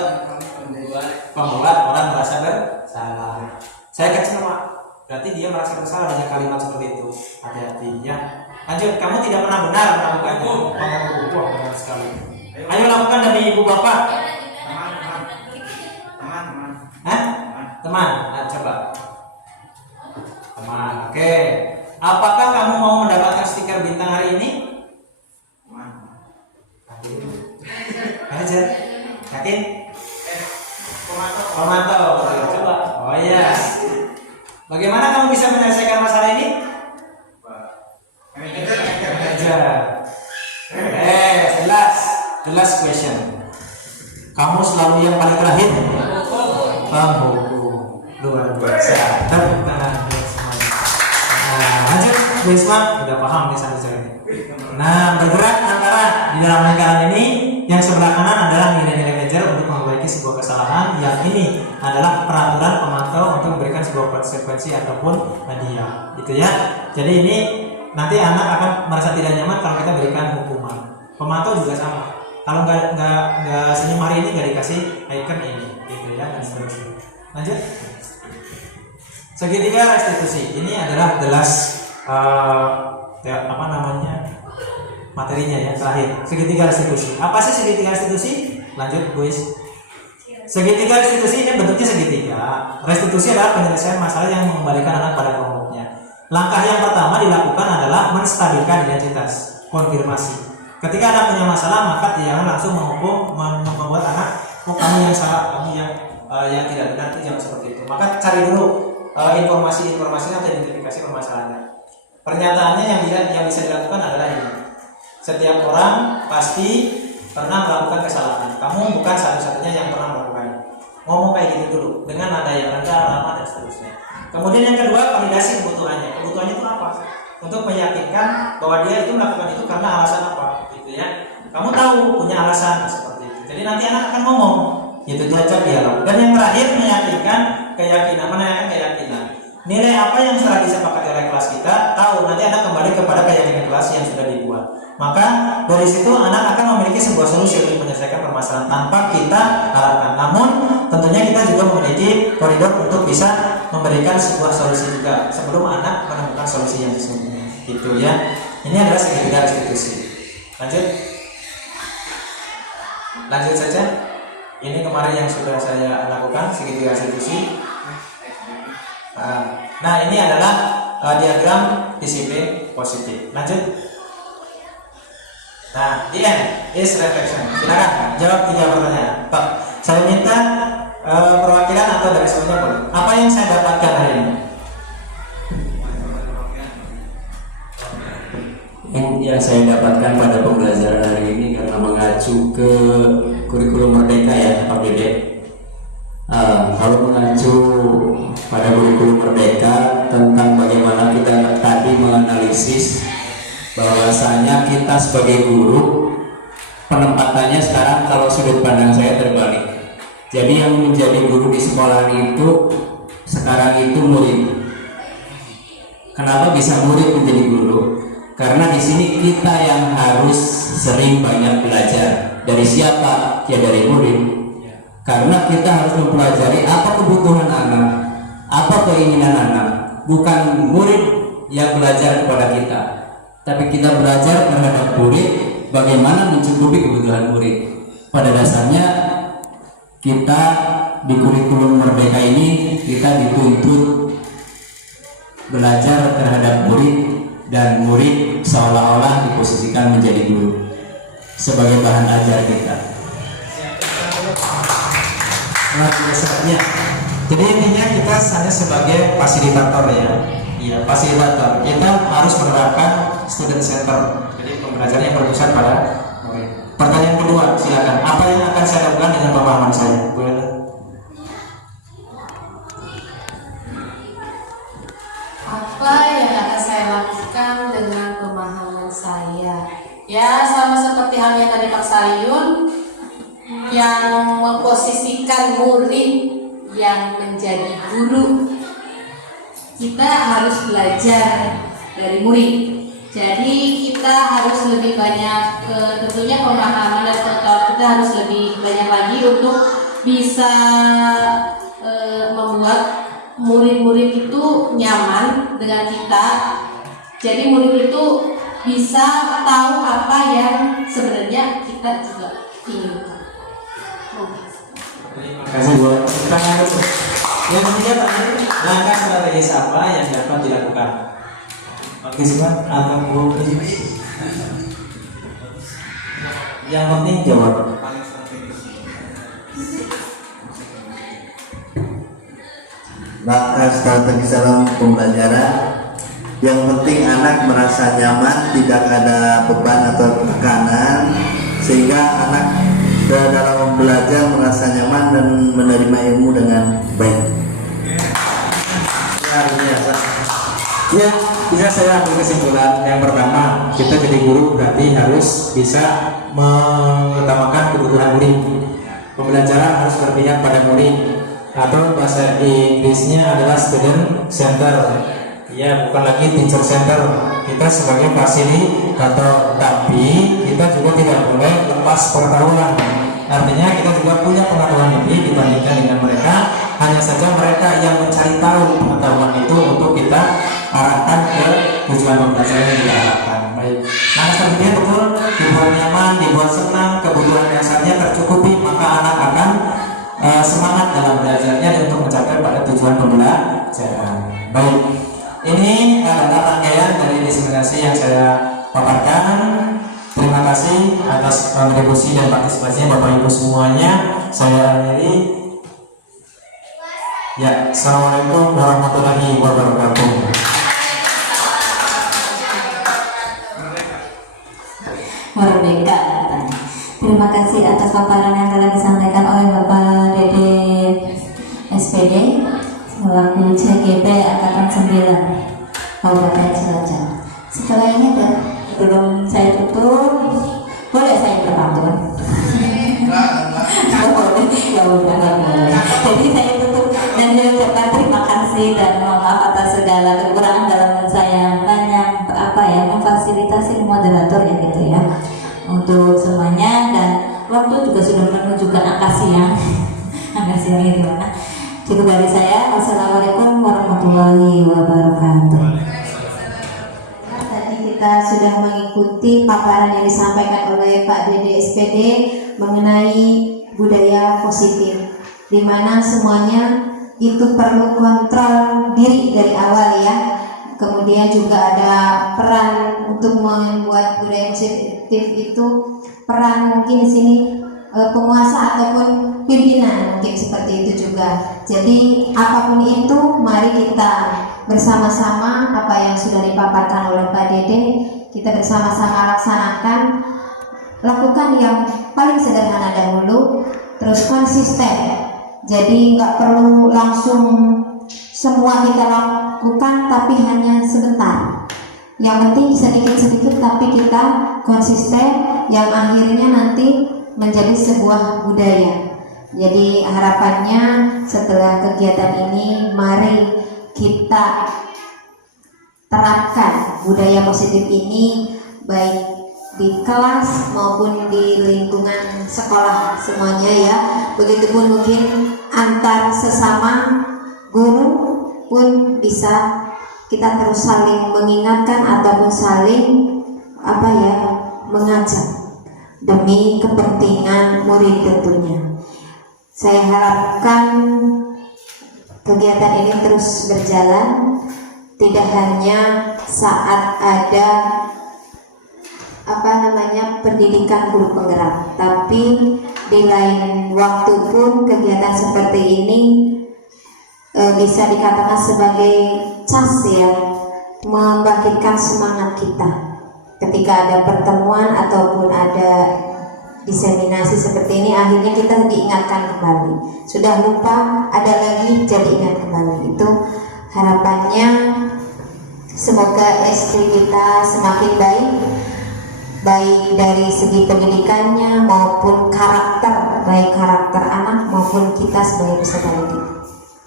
pembuat orang merasa bersalah. Saya kecewa, berarti dia merasa bersalah dengan kalimat seperti itu. Hati-hati ya. Lanjut, kamu tidak pernah benar melakukannya. Wah, benar sekali. Ayo lakukan demi ibu bapak. Teman. Nah, coba. Teman. Oke. Apakah kamu mau mendapatkan stiker bintang hari ini? Manajer. Yakin? Pemantau. Coba. Oh iya. Bagaimana kamu bisa menyelesaikan masalah ini? Manajer. Jelas question. Kamu selalu yang paling terakhir. Pembuku luar biasa. Tepuk tangan buat semuanya. Nah, lanjut, Wisma udah paham nih satu ini. Nah, bergerak antara di dalam lingkaran ini, yang sebelah kanan adalah nilai-nilai manajer untuk memperbaiki sebuah kesalahan, yang ini adalah peraturan pemantau untuk memberikan sebuah konsekuensi ataupun hadiah, gitu ya. Jadi ini nanti anak akan merasa tidak nyaman kalau kita berikan hukuman. Pemantau juga sama. Kalau nggak senyum hari ini nggak dikasih icon ini, gitu ya, dan seterusnya. Lanjut. Segitiga restitusi ini adalah the last materinya ya, terakhir. Segitiga restitusi. Apa sih segitiga restitusi? Lanjut, guys. Segitiga restitusi ini bentuknya segitiga. Restitusi adalah penyelesaian masalah yang mengembalikan anak pada kelompoknya. Langkah yang pertama dilakukan adalah menstabilkan identitas, konfirmasi. Ketika anak punya masalah, maka jangan langsung menghukum, membuat anak, oh kamu yang salah, kamu yang tidak benar, itu jangan seperti itu. Maka cari dulu informasi-informasinya atau identifikasi permasalahannya. Pernyataannya yang bisa dilakukan adalah ini. Setiap orang pasti pernah melakukan kesalahan. Kamu bukan satu-satunya yang pernah melakukannya. Ngomong kayak gitu dulu dengan nada yang rendah, lama, dan seterusnya. Kemudian yang kedua, validasi kebutuhannya. Kebutuhannya itu apa? Untuk meyakinkan bahwa dia itu melakukan itu karena alasan apa, gitu ya. Kamu tahu punya alasan seperti itu. Jadi nanti anak akan ngomong, itu diajak dialog. Dan yang terakhir, meyakinkan keyakinan, menanyakan keyakinan. Nilai apa yang telah disepakati oleh kelas kita, tahu nanti anak kembali kepada keyakinan kelas yang sudah dibuat. Maka dari situ anak akan memiliki sebuah solusi untuk menyelesaikan permasalahan tanpa kita harapkan. Namun tentunya kita juga memiliki koridor untuk bisa memberikan sebuah solusi juga sebelum anak menemukan solusi yang sesungguhnya. Gitu ya. Ini adalah segitiga restitusi. Lanjut saja. Ini kemarin yang sudah saya lakukan segitiga restitusi. Nah ini adalah diagram disiplin positif. Lanjut. Nah, the end is reflection. Silakan jawab 3 pertanyaan. Pak, saya minta perwakilan atau dari semuanya boleh. Apa yang saya dapatkan hari ini? Yang saya dapatkan pada pembelajaran hari ini karena mengacu ke kurikulum Merdeka ya, Pak Dede. Kalau mengacu pada kurikulum Merdeka tentang bagaimana kita tadi menganalisis bahwasanya kita sebagai guru penempatannya sekarang kalau sudut pandang saya terbalik. Jadi yang menjadi guru di sekolah itu sekarang itu murid. Kenapa bisa murid menjadi guru? Karena di sini kita yang harus sering banyak belajar. Dari siapa? Ya dari murid. Karena kita harus mempelajari apa kebutuhan anak, apa keinginan anak. Bukan murid yang belajar kepada kita, tapi kita belajar terhadap murid bagaimana mencukupi kebutuhan murid. Pada dasarnya kita di kurikulum Merdeka ini kita dituntut belajar terhadap murid, dan murid seolah-olah diposisikan menjadi guru sebagai bahan ajar kita. Nah, biasanya. Jadi intinya kita hanya sebagai fasilitator ya. Iya, fasilitator. Kita harus menerapkan student center. Jadi pembelajaran yang berpusat pada murid. Pertanyaan kedua, silakan. Apa yang akan saya lakukan dengan pemahaman saya? Boleh? Apa yang akan saya lakukan dengan pemahaman saya? Ya, sama seperti halnya tadi Pak Sayun yang memposisikan murid yang menjadi guru. Kita harus belajar dari murid. Jadi kita harus lebih banyak tentunya pemahaman dan pengetahuan kita harus lebih banyak lagi untuk bisa membuat murid-murid itu nyaman dengan kita. Jadi murid itu bisa tahu apa yang sebenarnya kita juga inginkan. Terima kasih buat pertanyaan itu. Yang ketiga terakhir, langkah strategis apa yang dapat dilakukan? Oke siapa? Atau Bu yang penting jawab. Langkah strategis dalam pembelajaran, yang penting anak merasa nyaman, tidak ada beban atau tekanan, sehingga anak dalam belajar merasa nyaman dan menerima ilmu dengan baik. Luar biasa. Ya, bisa saya ambil kesimpulan. Yang pertama, kita jadi guru berarti harus bisa mengutamakan kebutuhan murid. pembelajaran harus berpihak pada murid, atau bahasa Inggrisnya adalah student center. Ya, bukan lagi teacher center. Kita sebagai fasilitator, tapi kita juga tidak boleh lepas pengetahuan. Artinya kita juga punya pengetahuan lebih dibandingkan dengan mereka. Hanya saja mereka yang mencari tahu pengetahuan itu untuk kita arahkan ke tujuan pembelajaran yang kita harapkan. Baik. Nah, sepertinya betul, dibuat nyaman, dibuat senang, kebutuhan dasarnya tercukupi, maka anak akan semangat dalam belajarnya dan untuk mencapai pada tujuan pembelajaran. Baik. Ini adalah rangkaian dari diseminasi yang saya paparkan. Terima kasih atas kontribusi dan partisipasinya Bapak Ibu semuanya. Saya akhiri. Ya, assalamualaikum warahmatullahi wabarakatuh. Merdeka. Terima kasih atas paparan yang telah disampaikan oleh Bapak Dede SPD selaku CGP Angkatan 9 Kabupaten Cilacap. Setelah ini belum saya tutup, boleh saya berpantun? Ya udah, nggak boleh. Jadi saya tutup dan mengucapkan terima kasih dan mohon maaf atas segala kekurangan dalam saya memfasilitasi moderator ya gitu ya untuk semuanya, dan waktu juga sudah menunjukkan angka siang. Angka siang itu mana? Cukup dari saya. Wassalamualaikum warahmatullahi wabarakatuh. Tadi kita sudah mengikuti paparan yang disampaikan oleh Pak Dede SPD mengenai budaya positif, di mana semuanya itu perlu kontrol diri dari awal ya. Kemudian juga ada peran untuk membuat budaya positif itu, peran mungkin di sini penguasa ataupun pimpinan mungkin seperti itu juga. Jadi apapun itu, mari kita bersama-sama apa yang sudah dipaparkan oleh Pak Dede, kita bersama-sama laksanakan, lakukan yang paling sederhana dahulu, terus konsisten. Jadi nggak perlu langsung semua kita lakukan, tapi hanya sebentar. Yang penting sedikit-sedikit, tapi kita konsisten, yang akhirnya nanti menjadi sebuah budaya. Jadi harapannya setelah kegiatan ini, mari kita terapkan budaya positif ini baik di kelas maupun di lingkungan sekolah semuanya ya. Begitupun mungkin antar sesama guru pun bisa kita terus saling mengingatkan ataupun saling mengajak demi kepentingan murid tentunya. Saya harapkan kegiatan ini terus berjalan, tidak hanya saat ada pendidikan guru penggerak, tapi di lain waktu pun kegiatan seperti ini bisa dikatakan sebagai cas ya, membangkitkan semangat kita ketika ada pertemuan ataupun ada diseminasi seperti ini. Akhirnya kita diingatkan kembali, sudah lupa ada lagi jadi ingat kembali. Itu harapannya, semoga SD kita semakin baik dari segi pendidikannya maupun karakter, baik karakter anak maupun kita sebagai peserta didik.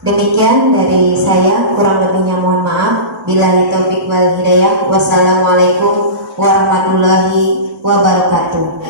Demikian dari saya, kurang lebihnya mohon maaf. Billahi taufiq wal hidayah. Wassalamualaikum warahmatullahi wabarakatuh.